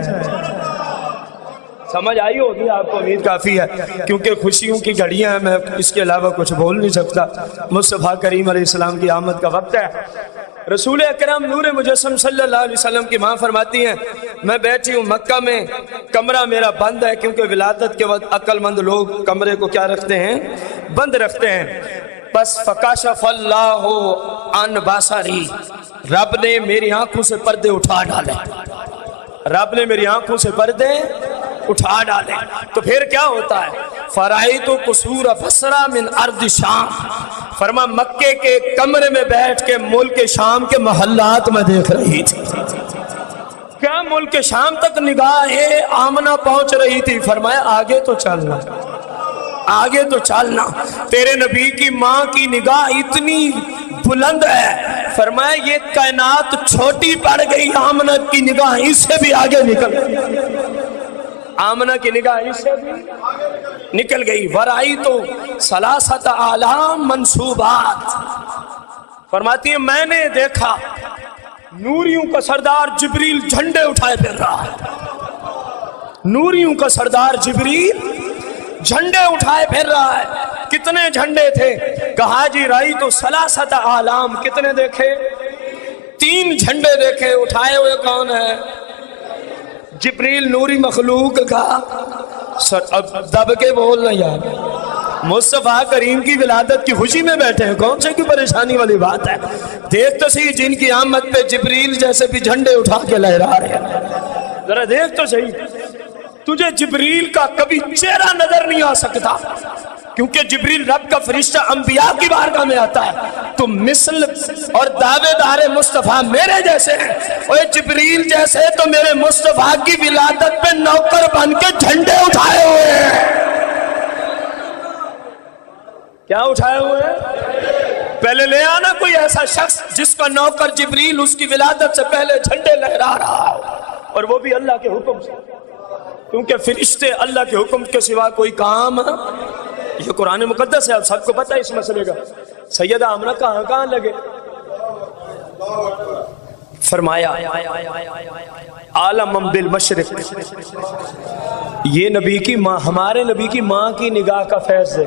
سمجھ آئی ہوگی آپ کو, امید کافی ہے, کیونکہ خوشیوں کی گھڑیاں ہیں. میں اس کے علاوہ کچھ بول نہیں سکتا. مصطفیٰ کریم علیہ السلام کی آمد کا وقت ہے. رسول اکرم نور مجسم صلی اللہ علیہ وسلم کی ماں فرماتی ہیں میں بیٹھی ہوں مکہ میں, کمرہ میرا بند ہے, کیونکہ ولادت کے وقت عقل مند لوگ کمرے کو کیا رکھتے ہیں؟ بند رکھتے ہیں. بس فکشف اللہ عن بصری, رب نے میری آنکھوں سے پردے اٹھا ڈالے. رب نے میری آنکھوں سے پردے اٹھا ڈالے. تو پھر کیا ہوتا ہے؟ فرأیت قصور بصرہ من ارض شام. فرما مکے کے کمرے میں بیٹھ کے ملک شام کے محلات میں دیکھ رہی تھی. کیا ملک شام تک نگاہ آمنہ پہنچ رہی تھی. فرمایا آگے تو چلنا, آگے تو چلنا, تیرے نبی کی ماں کی نگاہ اتنی بلند ہے. فرمایا یہ کائنات چھوٹی پڑ گئی, آمنہ کی نگاہ اس سے بھی آگے نکل گئی. آمنہ کی نگاہ اس سے بھی نکل گئی. ورائیت ثلاثۃ اعلام منصوبات. فرماتی ہیں میں نے دیکھا نوریوں کا سردار جبریل جھنڈے اٹھائے پھر رہا ہے. نوریوں کا سردار جبریل جھنڈے اٹھائے پھر رہا ہے. کتنے جھنڈے تھے؟ کہا جی رأیت ثلاثۃ اعلام. کتنے دیکھے؟ 3 جھنڈے دیکھے. اٹھائے ہوئے کون ہے؟ جبریل نوری مخلوق کا. اب دب کے بول رہا یار, مصطفیٰ کریم کی ولادت کی خوشی میں بیٹھے ہیں, کون سے کی پریشانی والی بات ہے؟ دیکھ تو صحیح جن کی آمد پہ جبریل جیسے بھی جھنڈے اٹھا کے لہرا رہے ہیں. ذرا دیکھ تو صحیح, تجھے جبریل کا کبھی چہرہ نظر نہیں آ سکتا, کیونکہ جبریل رب کا فرشتہ انبیاء کی بارگاہ میں آتا ہے. تو مثل اور دعوے دار مصطفیٰ میرے جیسے ہیں, اور جبریل جیسے تو میرے مصطفیٰ کی ولادت پہ نوکر بن کے جھنڈے اٹھائے ہوئے ہیں. کیا اٹھائے ہوئے ہیں؟ پہلے لے آنا کوئی ایسا شخص جس کا نوکر جبریل اس کی ولادت سے پہلے جھنڈے لہرا رہا ہو, اور وہ بھی اللہ کے حکم سے, کیونکہ فرشتے اللہ کے حکم کے سوا کوئی کام. یہ قرآن مقدس ہے, آپ سب کو پتہ ہے اس مسئلے کا. سیدہ آمنہ کہاں کہاں لگے؟ فرمایا عالم بالمشرق. یہ نبی کی ماں, ہمارے نبی کی ماں کی نگاہ کا فیض ہے.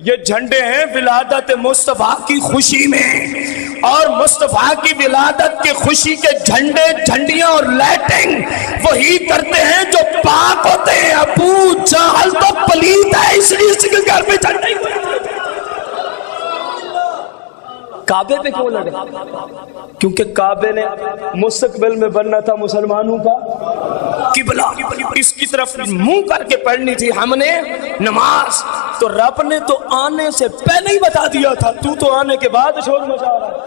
یہ جھنڈے ہیں ولادت مصطفیٰ کی خوشی میں، اور مصطفیٰ کی ولادت کی خوشی کے جھنڈے، جھنڈیاں اور لائٹنگ وہی کرتے ہیں جو پاک ہوتے ہیں۔ ابو جہل تو پلیت ہے، اس لیے اس کے گھر میں جھنڈے کعبے پہ کیوں لگے؟ کیونکہ کعبے نے مستقبل میں بننا تھا مسلمانوں کا قبلہ، اس کی طرف منہ کر کے پڑھنی تھی ہم نے نماز۔ تو رب نے تو آنے سے پہلے ہی بتا دیا تھا، تو آنے کے بعد شور مچا رہا ہے۔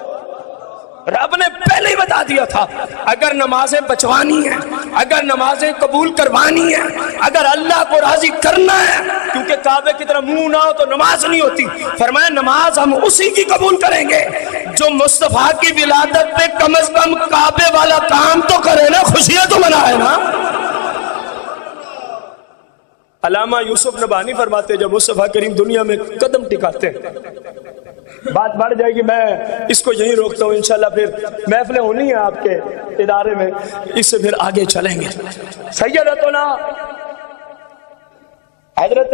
رب نے پہلے ہی بتا دیا تھا اگر نمازیں بچوانی ہیں، اگر نمازیں قبول کروانی ہیں، اگر اللہ کو راضی کرنا ہے، کیونکہ کعبے کی طرح منہ نہ ہو تو نماز نہیں ہوتی، فرمایا نماز ہم اسی کی قبول کریں گے جو مصطفیٰ کی ولادت پہ کم از کم کعبے والا کام تو کرے نا، خوشیاں تو منائے نا۔ علامہ یوسف نبہانی فرماتے ہیں جب مصطفیٰ کریم دنیا میں قدم ٹکاتے ہیں، بات بڑھ جائے گی، میں اس کو یہیں روکتا ہوں، انشاءاللہ پھر محفلیں ہونی ہیں آپ کے ادارے میں، اس سے پھر آگے چلیں گے۔ سیدتنا حضرت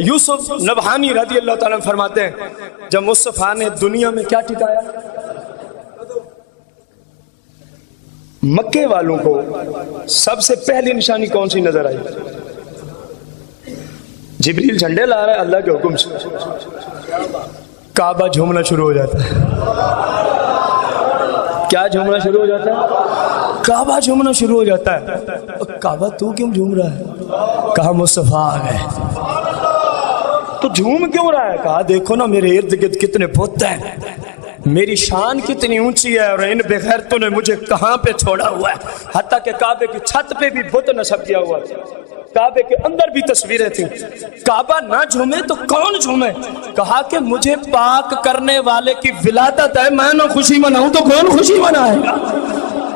یوسف نبہانی رضی اللہ تعالیٰ فرماتے ہیں جب مصطفیٰ نے دنیا میں کیا ٹکایا، مکے والوں کو سب سے پہلی نشانی کون سی نظر آئی؟ جبریل جھنڈے لا رہا ہے اللہ کے حکم سے، کعبہ جھومنا شروع ہو جاتا ہے۔ کیا جھومنا شروع ہو جاتا ہے؟ کعبہ جھومنا شروع ہو جاتا ہے۔ کعبہ تو کیوں جھوم رہا ہے؟ کہا مصطفیٰ آ گئے۔ تو جھوم کیوں رہا ہے؟ کہا دیکھو نا میرے ارد گرد کتنے بت ہیں، میری شان کتنی اونچی ہے، اور ان بغیرتوں نے مجھے کہاں پہ چھوڑا ہوا ہے۔ حتیٰ کہ کعبے کی چھت پہ بھی بت نصب کیا ہوا تھا، کعبے کے اندر بھی تصویریں تھیں۔ کعبہ نہ جھومے تو کون جھومے؟ کہا کہ مجھے پاک کرنے والے کی ولادت ہے، میں نہ خوشی مناؤں تو کون خوشی منائے گا؟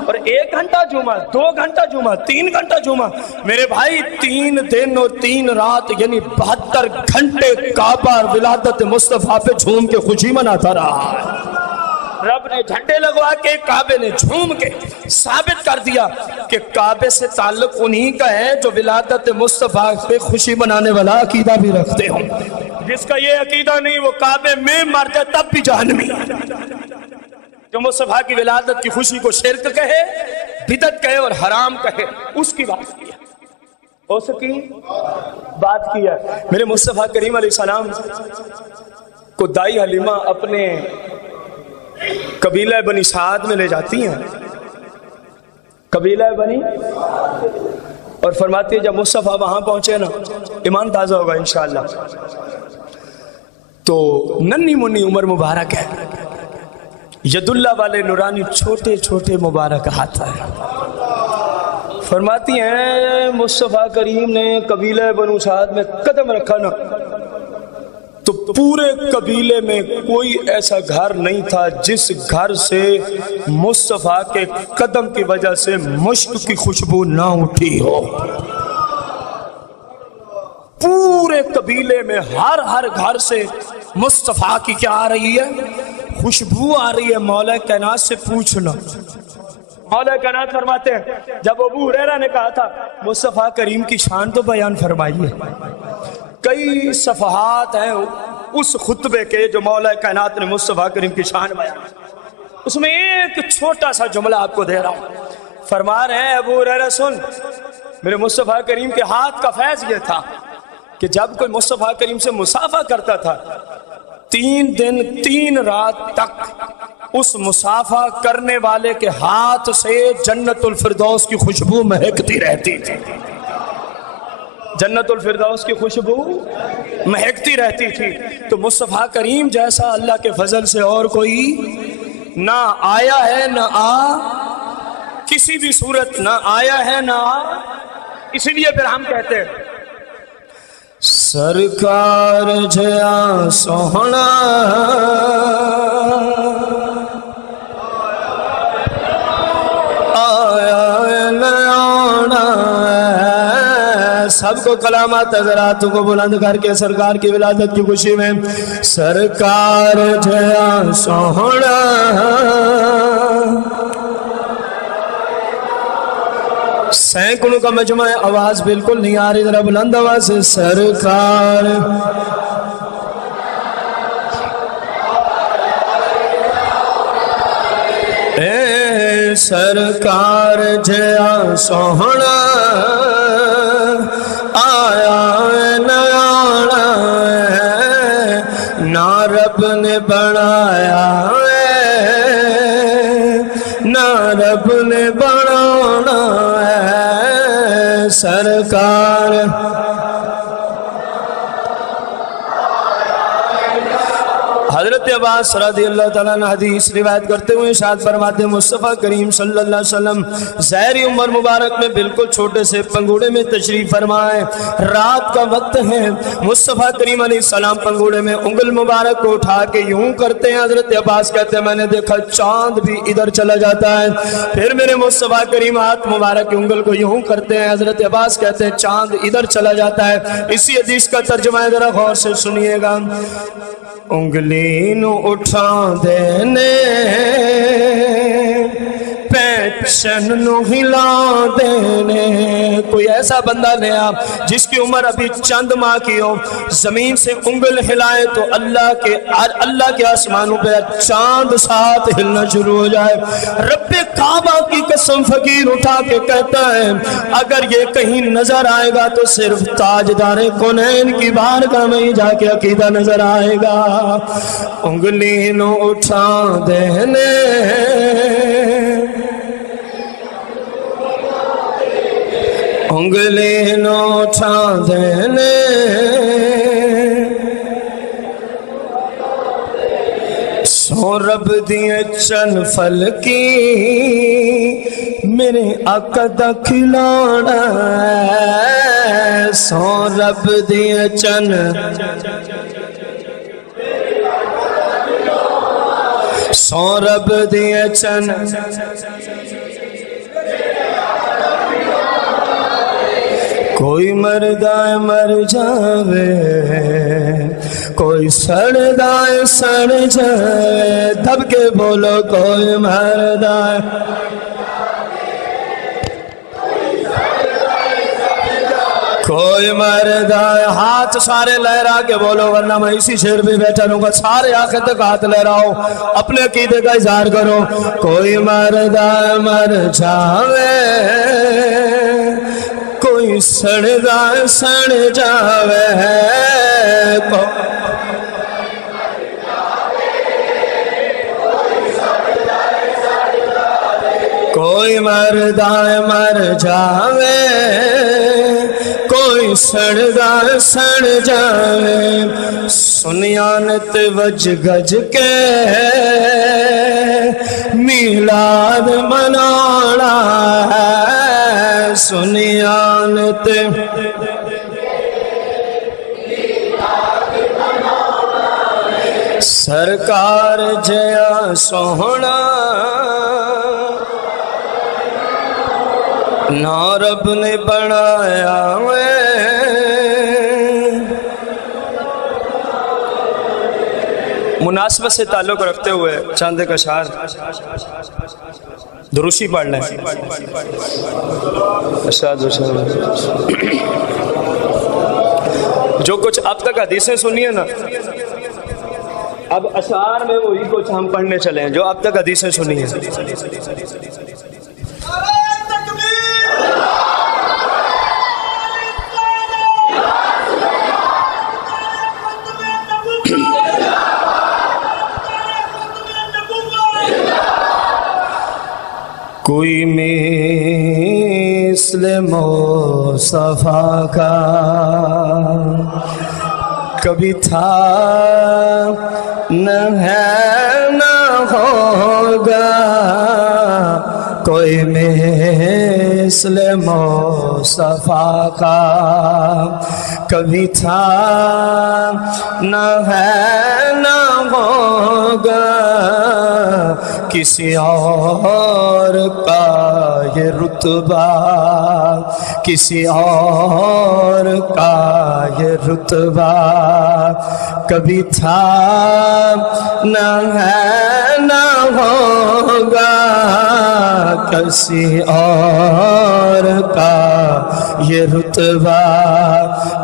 اور 1 گھنٹہ جھوما، 2 گھنٹہ جھوما، 3 گھنٹہ جھوما، میرے بھائی 3 دن اور 3 رات یعنی 72 گھنٹے کعبہ ولادت مصطفیٰ پہ جھوم کے خوشی مناتا رہا ہے۔ رب نے جھنڈے لگوا کے، کعبے نے جھوم کے ثابت کر دیا کہ کعبے سے تعلق انہی کا ہے جو ولادت مصطفیٰ پہ خوشی منانے والا عقیدہ بھی رکھتے ہوں۔ جس کا یہ عقیدہ نہیں وہ کعبے میں مر جائے تب بھی جہنمی۔ جو مصطفیٰ کی ولادت کی خوشی کو شرک کہے، بدعت کہے اور حرام کہے، اس کی بات کی ہے، ہو سکی بات کی ہے۔ میرے مصطفیٰ کریم علیہ السلام کو دائی حلیمہ اپنے قبیلہ بنی سعد میں لے جاتی ہیں، قبیلہ بنی، اور فرماتی ہے جب مصطفیٰ وہاں پہنچے نا ایمان تازہ ہوگا انشاءاللہ، تو ننھی منی عمر مبارک ہے، ید اللہ والے نورانی چھوٹے چھوٹے مبارک ہاتھ ہے۔ فرماتی ہیں مصطفیٰ کریم نے قبیلہ بنو سعد میں قدم رکھا نا تو پورے قبیلے میں کوئی ایسا گھر نہیں تھا جس گھر سے مصطفیٰ کے قدم کی وجہ سے مشک کی خوشبو نہ اٹھی ہو۔ پورے قبیلے میں ہر گھر سے مصطفیٰ کی کیا آ رہی ہے؟ خوشبو آ رہی ہے۔ مولا کائنات سے پوچھنا، مولا کائنات فرماتے ہیں جب ابو ہریرہ نے کہا تھا مصطفیٰ کریم کی شان تو بیان فرمائیے، کئی صفحات ہیں اس خطبے کے جو مولا کائنات نے مصطفیٰ کریم کی شان بیان، اس میں ایک چھوٹا سا جملہ آپ کو دے رہا ہوں۔ فرما رہے ہیں ابو ہریرہ سن، میرے مصطفیٰ کریم کے ہاتھ کا فیض یہ تھا کہ جب کوئی مصطفیٰ کریم سے مصافحہ کرتا تھا 3 دن 3 رات تک اس مصافحہ کرنے والے کے ہاتھ سے جنت الفردوس کی خوشبو مہکتی رہتی تھی، جنت الفردوس کی خوشبو مہکتی رہتی تھی۔ تو مصطفیٰ کریم جیسا اللہ کے فضل سے اور کوئی نہ آیا ہے نہ کسی بھی صورت نہ آیا ہے نہ اسی لیے پھر ہم کہتے ہیں سرکار جیا سوہنا آیا نیانا، سب کو کلامات حضرات کو بلند کر کے سرکار کی ولادت کی خوشی میں سرکار جیا سوہنا سینکڑوں کا مجمع ہے، آواز بالکل نہیں آ رہی، ذرا بلند آواز سے سرکار سرکار جیا سوہنا آیا نہ آنا نہ رب نے بنایا نہ رب نے بنانا سرکار حضرت عباس رضی اللہ تعالیٰ عنہ حدیث روایت کرتے ہوئے ارشاد فرماتے ہیں مصطفیٰ کریم صلی اللہ علیہ وسلم ظاہری عمر مبارک میں بالکل چھوٹے سے پنگوڑے میں تشریف فرمائے، رات کا وقت ہے، مصطفیٰ کریم علیہ السلام پنگوڑے میں انگل مبارک کو اٹھا کے یوں کرتے ہیں، حضرت عباس کہتے ہیں میں نے دیکھا چاند بھی ادھر چلا جاتا ہے، پھر میرے مصطفیٰ کریم ہاتھ مبارک کی انگل کو یوں کرتے ہیں، حضرت عباس کہتے ہیں چاند ادھر چلا جاتا ہے۔ اسی حدیث کا ترجمہ ہے، ذرا غور سے سنیے گا، انگلی نو اٹھا دینے پیچھن نو ہلا دینے۔ کوئی ایسا بندہ لیا جس کی عمر ابھی چند ماہ کی ہو، زمین سے انگل ہلائے تو اللہ کے آسمانوں پہ چاند ساتھ ہلنا شروع ہو جائے۔ رب کعبہ کی قسم فقیر اٹھا کے کہتا ہے اگر یہ کہیں نظر آئے گا تو صرف تاجدار کونین کی بارگاہ میں ہی جا کے عقیدہ نظر آئے گا۔ انگلی نو اٹھا دینے انگلی نو اٹھا دینے سو رب دیے چن پھل کی میرے آقا دا کھلانا سو رب دیے چن سو رب دیے چن کوئی مردائے مر جاوے کوئی سڑدائے سڑ جائے دب کے بولو کوئی مردائے کوئی مردائے ہاتھ سارے لہرا کے بولو ورنہ میں اسی شیر بھی بیٹھا رہوں گا سارے آخر تک ہاتھ لہراؤ اپنے عقیدے کا اظہار کرو کوئی مردائے مر جاوے کوئی سڑدائے سڑ جاوے کوئی مردائے مر جاوے کوئی سڑدائے سڑ جاوے سنیانت وج گج کے میلاد منانا ہے سنیانت سرکار جیا سوہنا نہ رب نے بنایا مناسبت سے تعلق رکھتے ہوئے چاند کا اشعار دروشی پڑھ لیں جو کچھ اب تک حدیثیں سنی ہیں نا اب اشعار میں وہی کچھ ہم پڑھنے چلیں جو اب تک حدیثیں سنی ہیں کوئی مثل مصطفیٰ کا کبھی تھا نہ ہے نہ ہوگا کوئی مثل مصطفیٰ کا کبھی تھا نہ ہے نہ ہوگا کسی اور کا یہ رتبہ کسی اور کا یہ رتبہ کبھی تھا نہ ہے نہ ہوگا کسی اور کا یہ رتبہ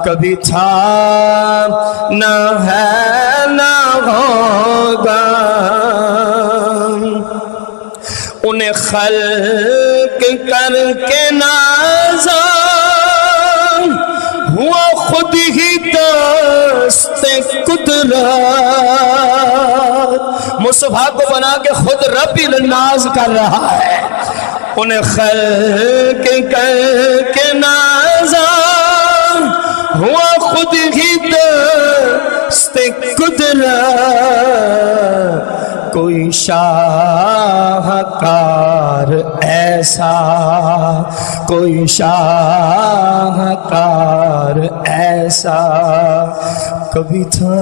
کبھی تھا نہ ہے نہ ہوگا انہیں خلق کر کے نازا ہوا خود ہی دست قدرت، مصطفیٰ کو بنا کے خود رب ہی ناز کر رہا ہے۔ انہیں خلق کر کے نازا ہوا خود ہی دست قدرت، کوئی شاہکار ایسا، کوئی شاہکار ایسا کبھی تھا،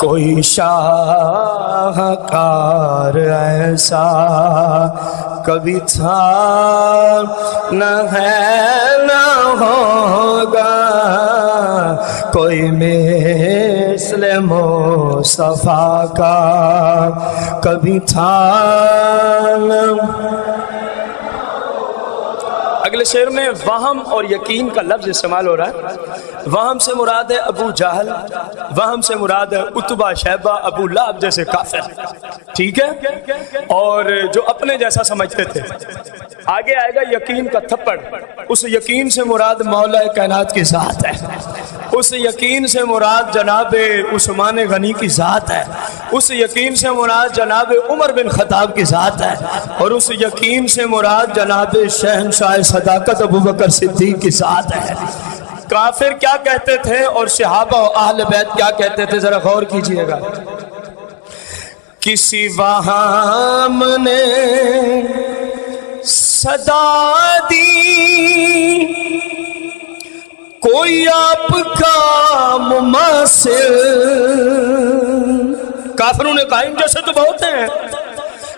کوئی شاہکار ایسا کبھی تھا، نہ ہے نہ ہوگا کوئی مثل مصطفیٰ کا، کبھی تھا نہ۔ اگلے شعر میں وہم اور یقین کا لفظ استعمال ہو رہا ہے۔ وہم سے مراد ہے ابو جہل، وہم سے مراد ہے عتبہ، شیبہ، ابو لہب جیسے کافر، ٹھیک ہے، اور جو اپنے جیسا سمجھتے تھے۔ آگے آئے گا یقین کا تھپڑ، اس یقین سے مراد مولا کائنات کی ذات ہے، اس یقین سے مراد جناب عثمان غنی کی ذات ہے، اس یقین سے مراد جناب عمر بن خطاب کی ذات ہے، اور اس یقین سے مراد جناب شہنشاہ صداقت ابوبکر صدیق کی ذات ہے۔ کافر کیا کہتے تھے اور صحابہ و اہل بیت کیا کہتے تھے، ذرا غور کیجئے گا۔ کسی وہم نے صدا دی کوئی آپ کا مماثل، کافروں نے کہا ان جیسے تو بہت ہیں۔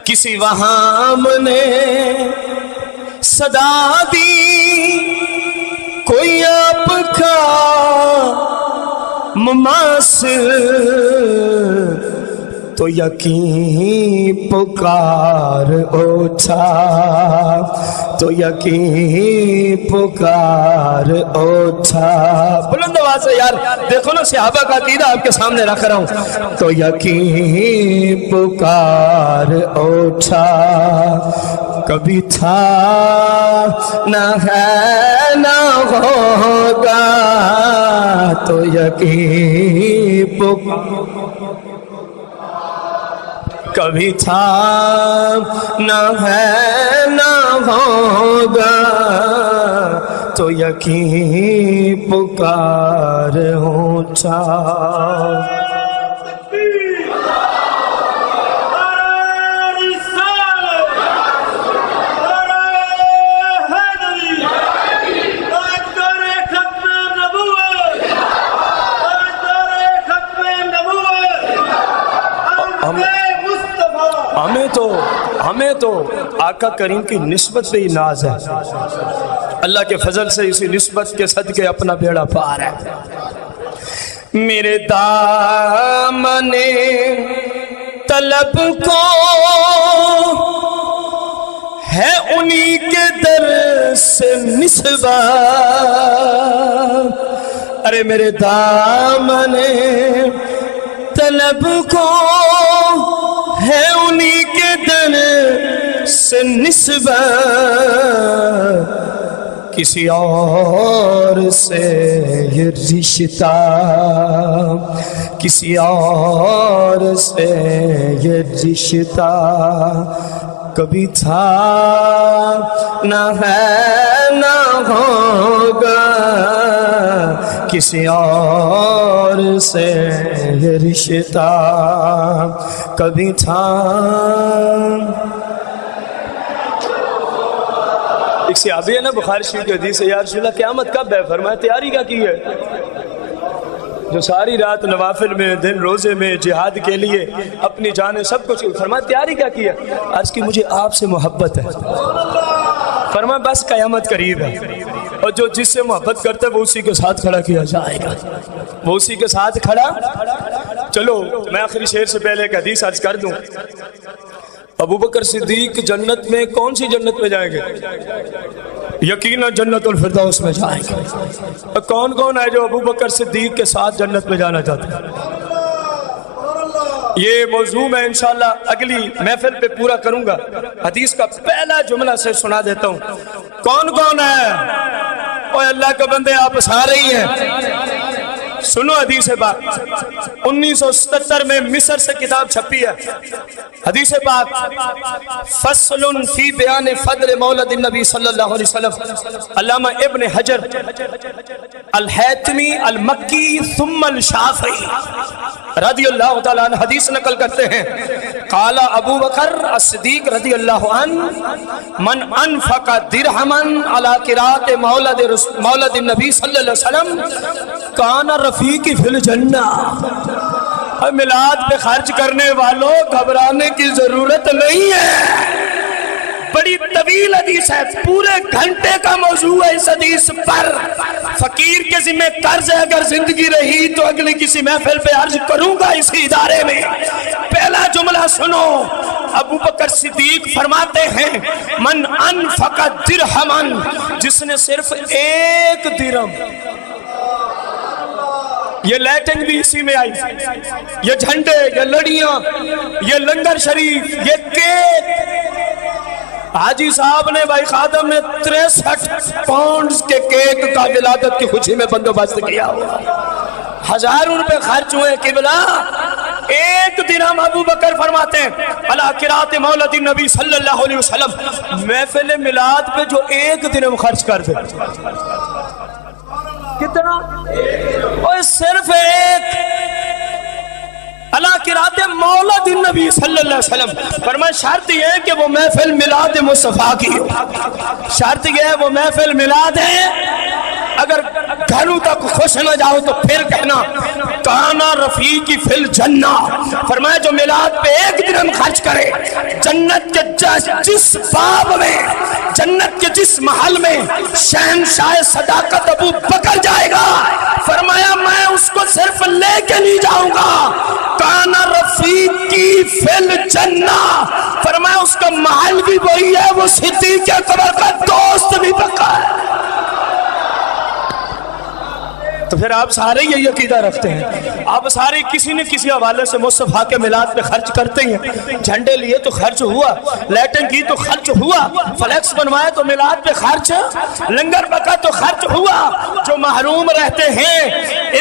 کسی وہم نے صدا دی کوئی آپ کا مماثل، تو یقین پکار اٹھا، تو یقین پکار اٹھا۔ بلند آواز سے یار دیکھو نا، صحابہ کا عقیدہ آپ کے سامنے رکھ رہا ہوں۔ تو یقین پکار اٹھا، کبھی تھا نہ ہے نہ ہوگا، تو یقین پکار، کبھی تھا نہ ہے نہ ہوگا، تو یقین پکار اٹھا۔ ہمیں تو آقا کریم کی نسبت پہ ہی ناز ہے، اللہ کے فضل سے اسی نسبت کے صدقے اپنا بیڑا پار ہے۔ میرے دامن طلب کو ہے انہی کے در سے نسبت، ارے میرے دامن طلب کو ہے انہی کے در سے نسبت، کسی اور سے یہ رشتہ، کسی اور سے یہ رشتہ کبھی تھا نہ ہے نہ ہوگا، کسی اور سے یہ رشتہ کبھی تھا۔ ایک صحابی ہے نا، بخاری شریف کی حدیث ہے، یا رسول اللہ قیامت کب ہے؟ فرمایا تیاری کیا کی ہے؟ جو ساری رات نوافل میں، دن روزے میں، جہاد کے لیے اپنی جانیں سب کچھ، فرمایا تیاری کیا کی ہے؟ عرض کی مجھے آپ سے محبت ہے۔ فرمایا بس قیامت قریب ہے، اور جو جس سے محبت کرتا ہے وہ اسی کے ساتھ کھڑا کیا جائے گا، وہ اسی کے ساتھ کھڑا۔ چلو میں آخری شعر سے پہلے ایک حدیث عرض کر دوں۔ ابوبکر صدیق جنت میں کون سی جنت میں جائیں گے؟ یقیناً جنت الفردوس میں جائیں گے۔ کون کون ہے جو ابوبکر صدیق کے ساتھ جنت میں جانا چاہتے ہیں؟ یہ موضوع میں انشاءاللہ اگلی محفل پہ پورا کروں گا. حدیث کا پہلا جملہ سے سنا دیتا ہوں. کون کون ہے؟ اوہ اللہ کے بندے آپ سارے ہی ہیں. سنو حدیث پاک. 1977 میں مصر سے کتاب چھپی ہے. حدیث پاک فصل فی بیان فضل مولد النبی صلی اللہ علیہ وسلم. علامہ ابن حجر الحیتمی المکی ثم الشافعی رضی اللہ تعالیٰ عنہ حدیث نقل کرتے ہیں. قال ابو بکر الصدیق رضی اللہ عنہ من انفق درہما علی قراءت مولد النبی صلی اللہ علیہ وسلم کان رفیقی فی الجنہ. میلاد پہ خرچ کرنے والوں گھبرانے کی ضرورت نہیں ہے. بڑی طویل حدیث ہے, پورے گھنٹے کا موضوع ہے اس حدیث پر. فقیر کے ذمہ قرض ہے, اگر زندگی رہی تو اگلی کسی محفل پہ عرض کروں گا اسی ادارے میں. پہلا جملہ سنو. ابو بکر صدیق فرماتے ہیں من انفق درہمن, جس نے صرف 1 درہم. یہ لائٹنگ بھی اسی میں آئی, یہ جھنڈے, یہ لڑیاں, یہ لنگر شریف, یہ کیک. حاجی صاحب نے, بھائی خادم نے 63 پاؤنڈز کے کیک کا ولادت کی خوشی میں بندوبست کیا ہوا. ہزاروں روپے خرچ ہوئے. قبلہ 1 درہم ابو بکر فرماتے ہیں علی قراءت مولد النبی صلی اللہ علیہ وسلم. محفل میلاد پہ جو 1 درہم خرچ کر دے, کتنا؟ اور صرف 1 علی قراءت مولد النبی صلی اللہ علیہ وسلم. فرمایا شرط یہ ہے کہ وہ محفل میلاد مصطفیٰ کی ہو. شرط یہ ہے وہ محفل میلاد ہے. اگر گھروں تک خوش نہ جاؤ تو پھر کہنا کانا رفیقی فی الجنہ. فرمایا جو میلاد پہ 1 درہم خرچ کرے, جنت کے جس باب میں, جنت کے جس محل میں شہنشاہ صداقت ابو بکر جائے گا, فرمایا میں اس کو صرف لے کے نہیں جاؤں گا. کانا رفیقی فی الجنہ. فرمایا اس کا محل بھی وہی ہے, وہ صدیق اکبر کا دوست بھی پکا ہے. تو پھر آپ سارے یہی عقیدہ رکھتے ہیں. آپ سارے کسی نہ کسی حوالے سے مصطفیٰ کے میلاد پہ خرچ کرتے ہیں. جھنڈے لیے تو خرچ ہوا, لائٹنگ کی تو خرچ ہوا, فلیکس بنوائے تو میلاد پہ خرچ, لنگر پکا تو خرچ ہوا. جو محروم رہتے ہیں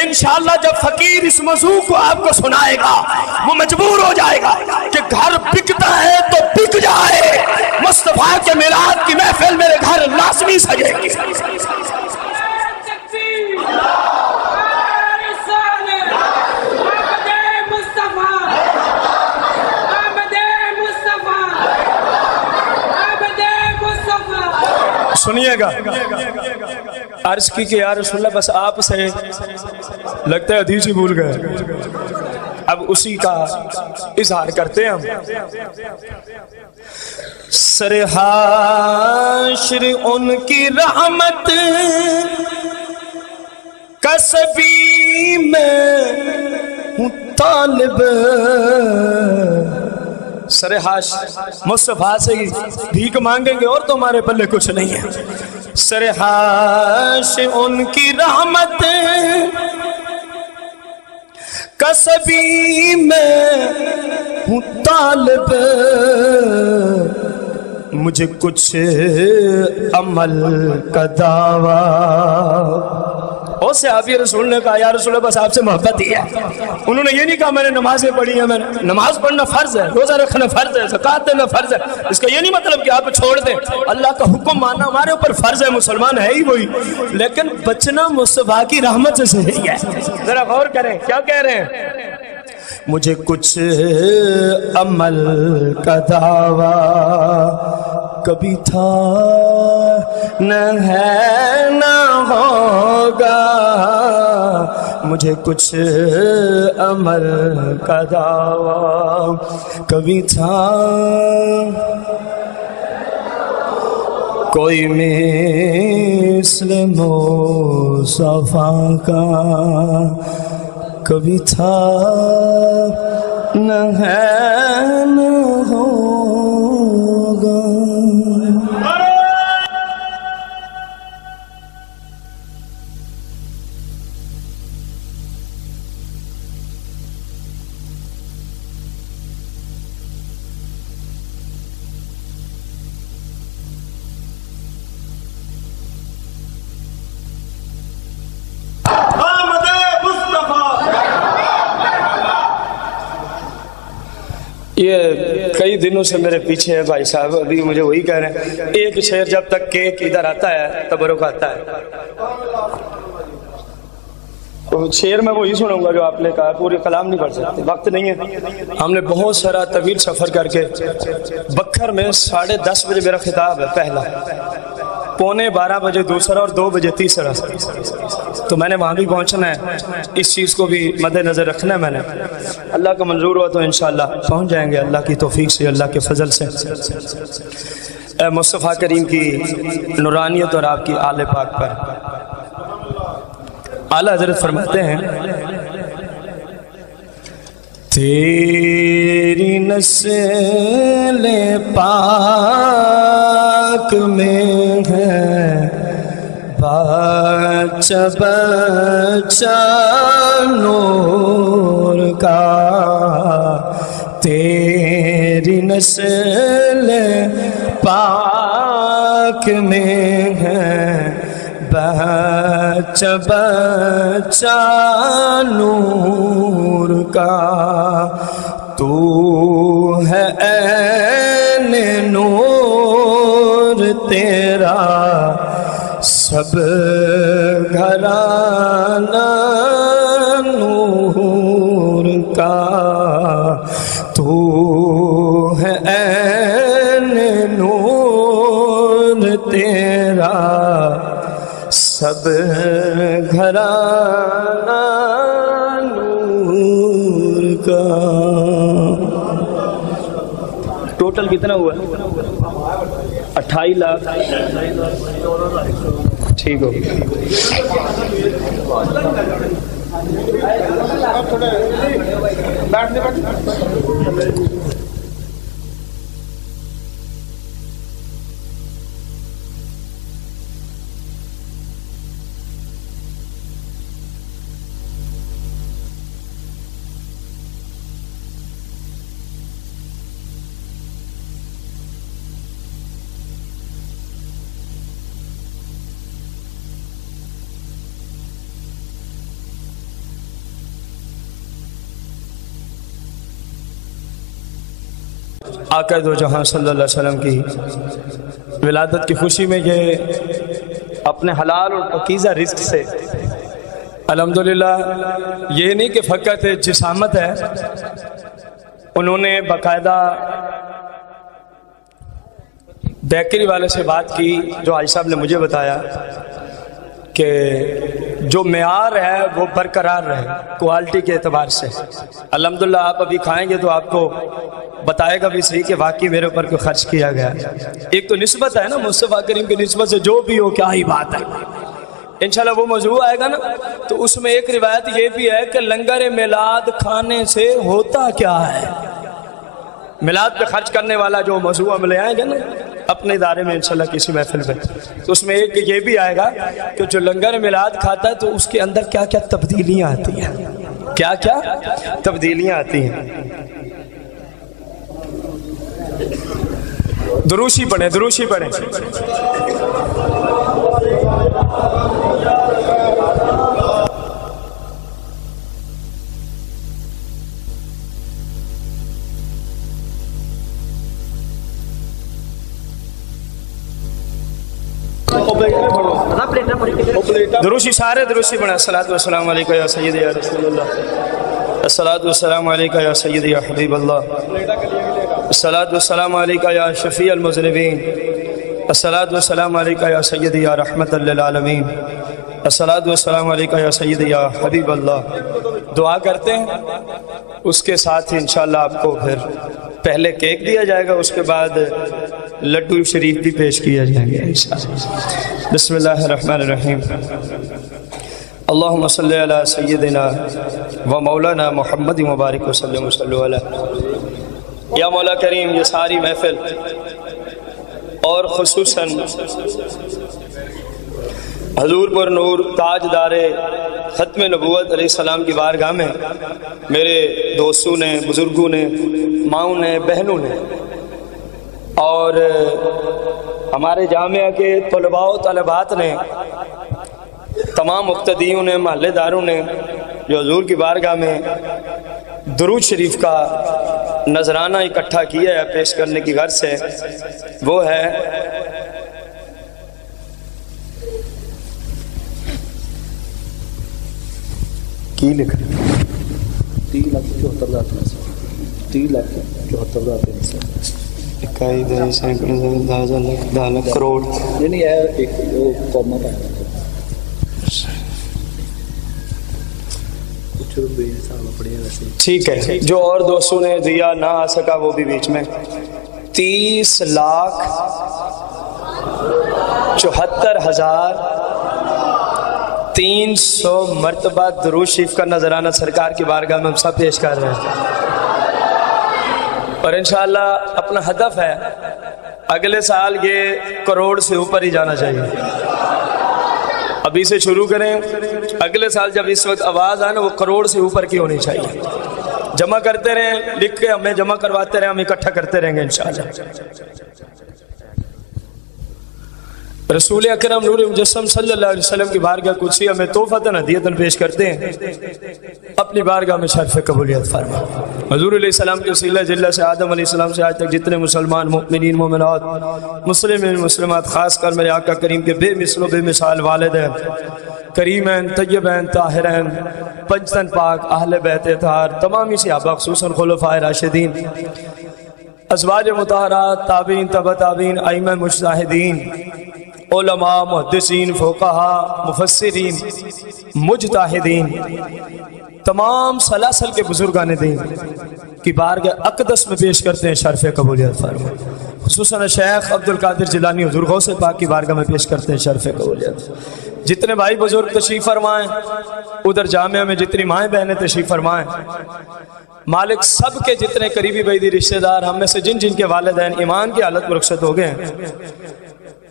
انشاءاللہ جب فقیر اس موضوع کو آپ کو سنائے گا وہ مجبور ہو جائے گا کہ گھر بکتا ہے تو بک جائے, مصطفیٰ کے میلاد کی محفل میرے گھر لازمی سجے گی. سنیے گا. عرض کی کہ یا رسول اللہ بس آپ سے لگتا ہے حدیث ہی بھول گئے, اب اسی کا اظہار کرتے ہیں ہم. سر حشر ان کی رحمت کسبی میں ہوں طالب. سر حشر مصطفیٰ سے ہی بھیک مانگیں گے اور تمہارے پلے کچھ نہیں ہے. سر حشر ان کی رحمت کسبی میں ہوں طالب. مجھے کچھ عمل کا دعویٰ. اور صحابی رسول نے کہا یا رسول اللہ بس آپ سے محبت ہی ہے. انہوں نے یہ نہیں کہا میں نے نمازیں پڑھی ہیں, میں نماز پڑھنا فرض ہے, روزہ رکھنا فرض ہے, زکوٰۃ دینا فرض ہے. اس کا یہ نہیں مطلب کہ آپ چھوڑ دیں. اللہ کا حکم ماننا ہمارے اوپر فرض ہے, مسلمان ہے ہی وہی, لیکن بچنا مصطفیٰ کی رحمت سے صحیح ہے. ذرا غور کریں کیا کہہ رہے ہیں. مجھے کچھ عمل کا دعویٰ کبھی تھا نہ ہے نہ ہوگا. مجھے کچھ عمل کا دعویٰ کبھی تھا, کوئی مثل مصطفیٰ کا کبھی تھا نہ ہے نہ ہوگا. یہ کئی دنوں سے میرے پیچھے ہے بھائی صاحب، ابھی مجھے وہی کہہ رہے ہیں، ایک شعر جب تک کیک ادھر آتا ہے تبرک آتا ہے. تو شعر میں وہی سنوں گا جو آپ نے کہا، پورے کلام نہیں پڑھ سکتے، وقت نہیں ہے. ہم نے بہت سارا طویل سفر کر کے بکھر میں 10:30 بجے میرا خطاب ہے پہلا، 11:15 بجے دوسرا اور 2 بجے تیسرا. تو میں نے وہاں بھی پہنچنا ہے، اس چیز کو بھی مد نظر رکھنا ہے. میں نے اللہ کا منظور ہوا تو انشاءاللہ پہنچ جائیں گے اللہ کی توفیق سے، اللہ کے فضل سے. اے مصطفیٰ کریم کی نورانیت اور آپ کی آل پاک پر. اعلیٰ حضرت فرماتے ہیں تیری نسل پاک میں ہے بچہ بچہ نور کا، تیری نسل پاک میں ہے بچہ بچہ نور کا. تو ہے عین نور تیرا سب گھرانہ نور کا. تو ہے عین نور تیرا سب گھرانہ نور کا. ٹوٹل کتنا ہوا؟ 28 لاکھ. ٹھیک ہو آقا دو جہاں صلی اللہ علیہ وسلم کی ولادت کی خوشی میں یہ اپنے حلال اور پاکیزہ رزق سے الحمدللہ، یہ نہیں کہ فقط جسامت ہے، انہوں نے باقاعدہ بیکری والے سے بات کی جو حاجی صاحب نے مجھے بتایا کہ جو معیار ہے وہ برقرار رہے کوالٹی کے اعتبار سے. الحمدللہ آپ ابھی کھائیں گے تو آپ کو بتائے گا بھی صحیح کہ واقعی میرے اوپر کوئی خرچ کیا گیا. ایک تو نسبت ہے نا مصطفیٰ کریم کی نسبت سے، جو بھی ہو کیا ہی بات ہے. انشاءاللہ وہ موضوع آئے گا نا، تو اس میں ایک روایت یہ بھی ہے کہ لنگر میلاد کھانے سے ہوتا کیا ہے. میلاد پہ خرچ کرنے والا جو موضوع ہم لے آئیں گے نا اپنے ادارے میں انشاءاللہ کسی محفل پہ، تو اس میں ایک یہ بھی آئے گا کہ جو لنگر میلاد کھاتا ہے تو اس کے اندر کیا کیا تبدیلیاں آتی ہیں، کیا کیا تبدیلیاں آتی ہیں. دروشی پڑھیں، دروشی پڑھیں. دروشی سارے دروشی پڑھیں. الصلاۃ والسلام علیکہ یا سیدی یا رسول اللہ، الصلاۃ والسلام علیکہ یا سیدی یا حبیب اللہ، الصلاۃ والسلام علیکہ یا شفیع المذنبین، الصلاۃ والسلام علیکہ یا سیدی یا رحمت للعالمین، الصلاۃ والسلام علیکہ یا سیدی یا حبیب اللہ. دعا کرتے ہیں، اس کے ساتھ انشاءاللہ آپ کو پھر پہلے کیک دیا جائے گا، اس کے بعد لڈو شریف بھی پیش کیا جائیں گے انشاءاللہ. بسم اللہ الرحمن الرحیم. اللہم صلی علی سیدنا و مولانا محمد مبارک وسلم وصلو علی. یا مولا کریم، یہ ساری محفل اور خصوصاً حضور پر نور تاجدار ختم نبوت علیہ السلام کی بارگاہ میں میرے دوستوں نے، بزرگوں نے، ماؤں نے، بہنوں نے اور ہمارے جامعہ کے طلباء و طالبات نے، تمام مقتدیوں نے، محلے داروں نے جو حضور کی بارگاہ میں درود شریف کا نذرانہ اکٹھا کیا ہے پیش کرنے کی غرض سے، وہ ہے کی لکھ 3,74,000 کروڑ ٹھیک ہے. جو اور دوستوں نے دیا نہ آ سکا وہ بھی بیچ میں 30,74,300 مرتبہ درود شریف کا نذرانہ سرکار کی بارگاہ میں ہم سب پیش کر رہے ہیں، اور انشاءاللہ اپنا ہدف ہے اگلے سال یہ کروڑ سے اوپر ہی جانا چاہیے. ابھی سے شروع کریں، اگلے سال جب اس وقت آواز آئے نا وہ کروڑ سے اوپر کی ہونی چاہیے. جمع کرتے رہیں، لکھ کے ہمیں جمع کرواتے رہیں، ہم اکٹھا کرتے رہیں گے انشاءاللہ. رسول اکرم نور مجسم صلی اللہ علیہ وسلم کی بارگاہ قدسیہ میں تحفۃ ہدیۃ پیش کرتے ہیں، اپنی بارگاہ میں شرف قبولیت فرما. حضور علیہ السلام کے وسیلہ جلہ سے آدم علیہ السلام سے آج تک جتنے مسلمان مؤمنین مومنات مسلمین مسلمات، خاص کر میرے آقا کریم کے بے مثل و بے مثال والدین کریمین طیبین طاہرین پنجتن پاک اہل بیت اطہار، تمامی صحابہ خصوصاً خلفائے راشدین، ازواج مطہرات، تابعین تبع تابعین، ائمہ مجتہدین، علماء محدثین فقہاء مفسرین مجتہدین، تمام سلاسل کے بزرگان دین کی بارگاہ اقدس میں پیش کرتے ہیں شرف قبولیت فرما. خصوصاً شیخ عبدالقادر جیلانی حضور غوث پاک کی بارگاہ میں پیش کرتے ہیں شرف قبولیت. جتنے بھائی بزرگ تشریف فرمائیں، ادھر جامعہ میں جتنی مائیں بہنیں تشریف فرمائیں، مالک سب کے جتنے قریبی بعیدی رشتہ دار، ہم میں سے جن جن کے والدین ایمان کی حالت میں رخصت ہو گئے ہیں،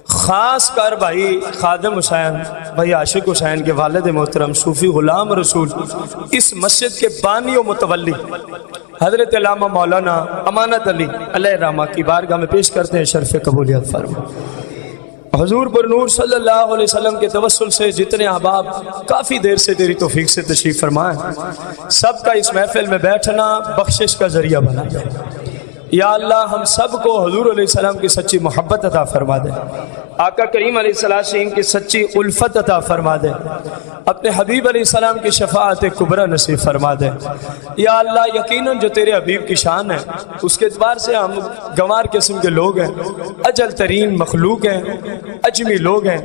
خاص کر بھائی خادم حسین، بھائی عاشق حسین کے والد محترم صوفی غلام رسول، اس مسجد کے بانی و متولی حضرت علامہ مولانا امانت علی علیہ الرحمہ کی بارگاہ میں پیش کرتے ہیں شرف قبولیت فرما. حضور پر نور صلی اللہ علیہ وسلم کے توسل سے جتنے احباب کافی دیر سے تیری توفیق سے تشریف فرمائیں، سب کا اس محفل میں بیٹھنا بخشش کا ذریعہ بنا دے. یا اللہ ہم سب کو حضور علیہ السلام کی سچی محبت عطا فرما دے، آقا کریم علیہ السلام کی سچی الفت عطا فرما دے، اپنے حبیب علیہ السلام کی شفاعت کبریٰ نصیب فرما دے. یا اللہ یقیناً جو تیرے حبیب کی شان ہے اس کے اعتبار سے ہم گنوار قسم کے لوگ ہیں، اجل ترین مخلوق ہیں، اجمی لوگ ہیں،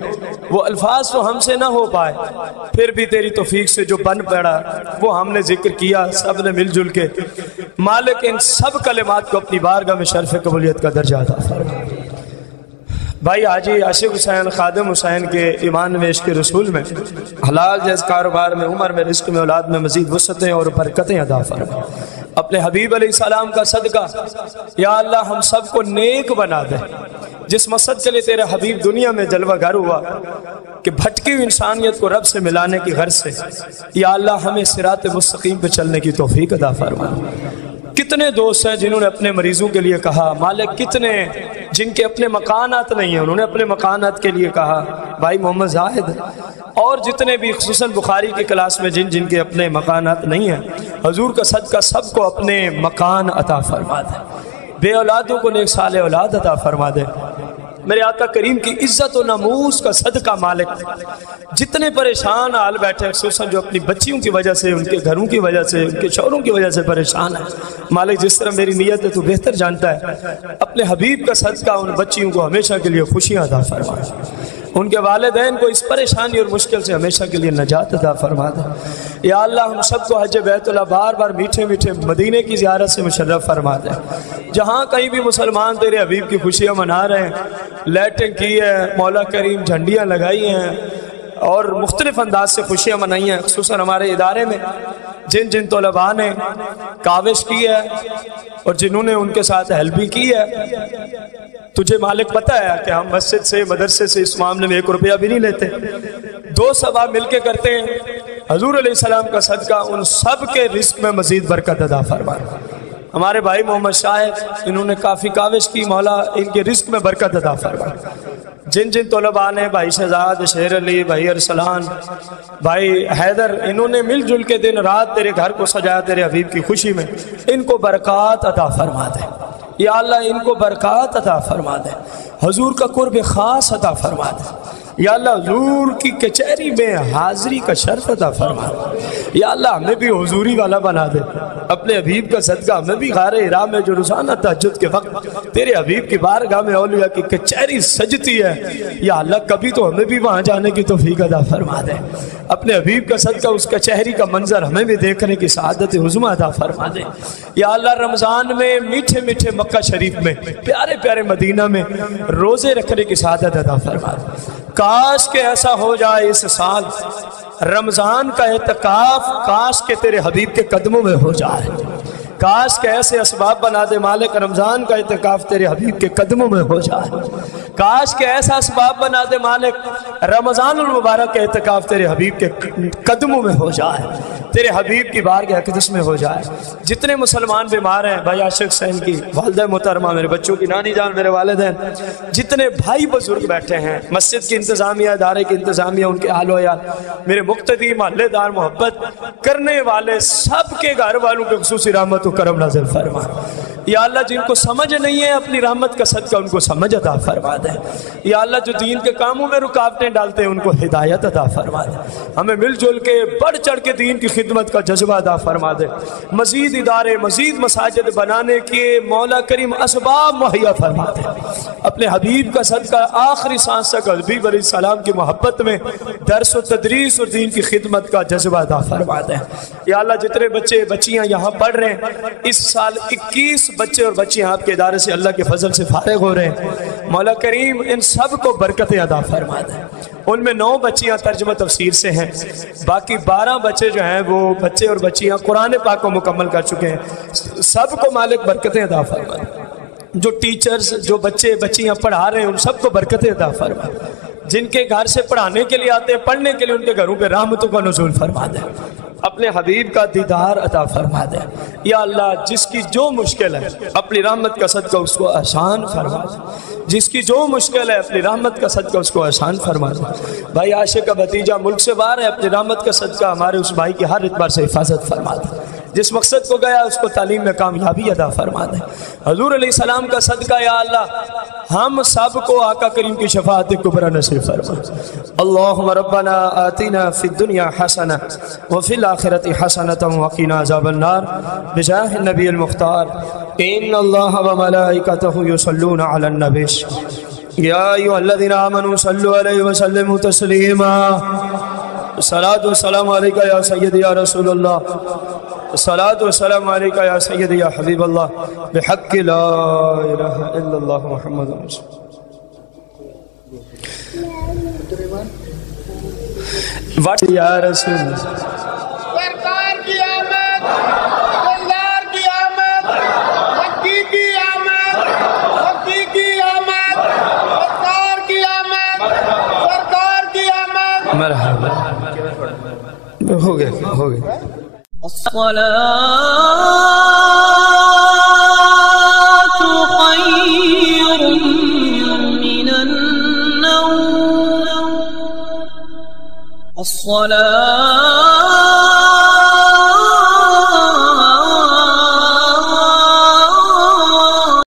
وہ الفاظ تو ہم سے نہ ہو پائے، پھر بھی تیری توفیق سے جو بن پڑا وہ ہم نے ذکر کیا سب نے مل جل کے. مالک ان سب کلمات کو اپنی بارگاہ میں شرف قبولیت کا درجہ عطا فرما. بھائی حاجی عاشق حسین خادم حسین کے ایمان میں عشق رسول میں حلال جیس کاروبار میں عمر میں رزق میں اولاد میں مزید وسعتیں اور برکتیں عطا فرما. اپنے حبیب علیہ السلام کا صدقہ یا اللہ ہم سب کو نیک بنا دے. جس مقصد کے لیے تیرے حبیب دنیا میں جلوہ گر ہوا کہ بھٹکی ہوئی انسانیت کو رب سے ملانے کی غرض سے، یا اللہ ہمیں صراط مستقیم پہ چلنے کی توفیق عطا فرما. کتنے دوست ہیں جنہوں نے اپنے مریضوں کے لیے کہا، مالک کتنے جن کے اپنے مکانات نہیں ہیں انہوں نے اپنے مکانات کے لیے کہا، بھائی محمد زاہد اور جتنے بھی خصوصاً بخاری کی کلاس میں جن جن کے اپنے مکانات نہیں ہیں، حضور کا صدقہ سب کو اپنے مکان عطا فرما دے. بے اولادوں کو نیک صالح اولاد عطا فرما دے. میرے آقا کریم کی عزت و ناموس کا صدقہ مالک جتنے پریشان حال بیٹھے خصوصاً جو اپنی بچیوں کی وجہ سے، ان کے گھروں کی وجہ سے، ان کے شوہروں کی وجہ سے پریشان ہے، مالک جس طرح میری نیت ہے تو بہتر جانتا ہے، اپنے حبیب کا صدقہ ان بچیوں کو ہمیشہ کے لیے خوشیاں عطا فرما، ان کے والدین کو اس پریشانی اور مشکل سے ہمیشہ کے لیے نجات عطا فرما دے. یا اللہ ہم سب کو حج بیت اللہ بار بار میٹھے میٹھے مدینے کی زیارت سے مشرف فرما دے. جہاں کہیں بھی مسلمان تیرے حبیب کی خوشیاں منا رہے ہیں، لائٹنگ کی ہے، مولا کریم جھنڈیاں لگائی ہیں اور مختلف انداز سے خوشیاں منائی ہیں، خصوصاً ہمارے ادارے میں جن جن طلباء نے کاوش کی ہے اور جنہوں نے ان کے ساتھ ہیلپ بھی کی ہے. تجھے مالک پتہ ہے کہ ہم مسجد سے مدرسے سے اس معاملے میں 1 روپیہ بھی نہیں لیتے، 2 سبا مل کے کرتے ہیں. حضور علیہ السلام کا صدقہ ان سب کے رزق میں مزید برکت عطا فرما. ہمارے بھائی محمد شاہد انہوں نے کافی کاوش کی، مولا ان کے رزق میں برکت عطا فرما. جن جن طلباء نے، بھائی شہزاد، شیر علی، بھائی ارسلان، بھائی حیدر، انہوں نے مل جل کے دن رات تیرے گھر کو سجایا تیرے حبیب کی خوشی میں، ان کو برکات عطا فرما دے یا اللہ، ان کو برکات عطا فرما دے، حضور کا قرب خاص عطا فرما دے یا اللہ، حضور کی کچہری میں حاضری کا شرف عطا فرما دے یا اللہ، ہمیں بھی حضوری والا بنا دے، اپنے حبیب کا صدقہ ہمیں بھی غار حرا میں جو روزانہ تہجد کے وقت تیرے حبیب کی بارگاہ میں اولیاء کی کچہری سجتی ہے یا اللہ، کبھی تو ہمیں بھی وہاں جانے کی توفیق عطا فرما دے، اپنے حبیب کا صدقہ اس کچہری کا منظر ہمیں بھی دیکھنے کی سعادت عظمی عطا فرما دے یا اللہ، رمضان میں میٹھے میٹھے مکہ شریف میں، پیارے پیارے مدینہ میں روزے رکھنے کی سعادت عطا فرما دے۔ کاش کہ ایسا ہو جائے اس سال رمضان کا اعتکاف کاش کہ تیرے حبیب کے قدموں میں ہو جائے، کاش کہ ایسے اسباب بنا دے مالک، رمضان کا اعتکاف تیرے حبیب کے قدموں میں ہو جائے، کاش کہ ایسا اسباب بنا دے مالک، رمضان المبارک کا اعتکاف تیرے حبیب کے قدموں میں ہو جائے، تیرے حبیب کی بارگاہ اقدس میں ہو جائے۔ جتنے مسلمان بیمار ہیں، بھائی عاشق حسین کی والدہ محترمہ، میرے بچوں کی نانی جان، میرے والدین، جتنے بھائی بزرگ بیٹھے ہیں، مسجد کی انتظامیہ، ادارے کی انتظامیہ، ان کے حال و عیال، میرے مقتدی، محلے دار، محبت کرنے والے سب کے گھر والوں پہ خصوصی رحمت و کرم نازل فرما یا اللہ، جن کو سمجھ نہیں ہے اپنی رحمت کا صدقہ ان کو سمجھ عطا فرما دے یا اللہ، جو دین کے کاموں میں رکاوٹیں ڈالتے ہیں ان کو ہدایت عطا فرما دے، ہمیں مل جل کے بڑھ چڑھ کے دین کی خدمت کا جذبہ عطا فرما دے، مزید ادارے، مزید مساجد بنانے کے مولا کریم اسباب مہیا فرما دے، اپنے حبیب کا صدقہ آخری سانس تک حبیب علیہ السلام کی محبت میں درس و تدریس اور دین کی خدمت کا جذبہ عطا فرما دے یا اللہ، جتنے بچے بچیاں یہاں پڑھ رہے ہیں، اس سال 21 بچے اور بچیاں آپ کے ادارے سے اللہ کے فضل سے فارغ ہو رہے ہیں، مولا کریم ان سب کو برکتیں عطا فرما دے، ان میں 9 بچیاں ترجمہ تفسیر سے ہیں، باقی 12 بچے جو ہیں وہ بچے اور بچیاں قرآن پاک کو مکمل کر چکے ہیں، سب کو مالک برکتیں عطا فرما دے، جو ٹیچرز، جو بچے بچیاں پڑھا رہے ہیں ان سب کو برکتیں عطا فرما دے، جن کے گھر سے پڑھانے کے لیے آتے ہیں، پڑھنے کے لیے ان کے گھروں پہ رحمتوں کا نزول فرما دے، اپنے حبیب کا دیدار عطا فرما دے یا اللہ، جس کی جو مشکل ہے اپنی رحمت کا صدقہ اس کو آسان فرما دے، جس کی جو مشکل ہے اپنی رحمت کا صدقہ اس کو آسان فرما دے، بھائی عاشق کا بھتیجا ملک سے باہر ہے، اپنی رحمت کا صدقہ ہمارے اس بھائی کی ہر اعتبار سے حفاظت فرما دے، جس مقصد کو گیا اس کو تعلیم میں کامیابی عطا فرما دے، حضور علیہ السلام کا صدقہ یا اللہ ہم سب کو آقا کریم کی شفاعت کبریٰ نصیب فرما۔ اللہم ربنا آتنا فی الدنیا حسنہ وفی الآخرۃ حسنۃ وقنا عذاب النار بجاہ النبی المختار ان اللہ وملائکتہ یصلون علی النبی یا ایھا الذین آمنوا صلوا علیہ وسلموا تسلیما۔ الصلاۃ والسلام علیک یا سیدی یا رسول اللہ، الصلاۃ والسلام علیک یا سیدی یا حبیب اللہ، بحق لا الہ الا اللہ محمد رسول اللہ یا رسول اللہ۔ سرکار کی آمد، دلدار کی آمد، مکی کی آمد، مکی کی آمد، سرکار کی آمد، سرکار کی آمد۔ مرحبا، ہو گئے الصلاة خير من النوم، الصلاة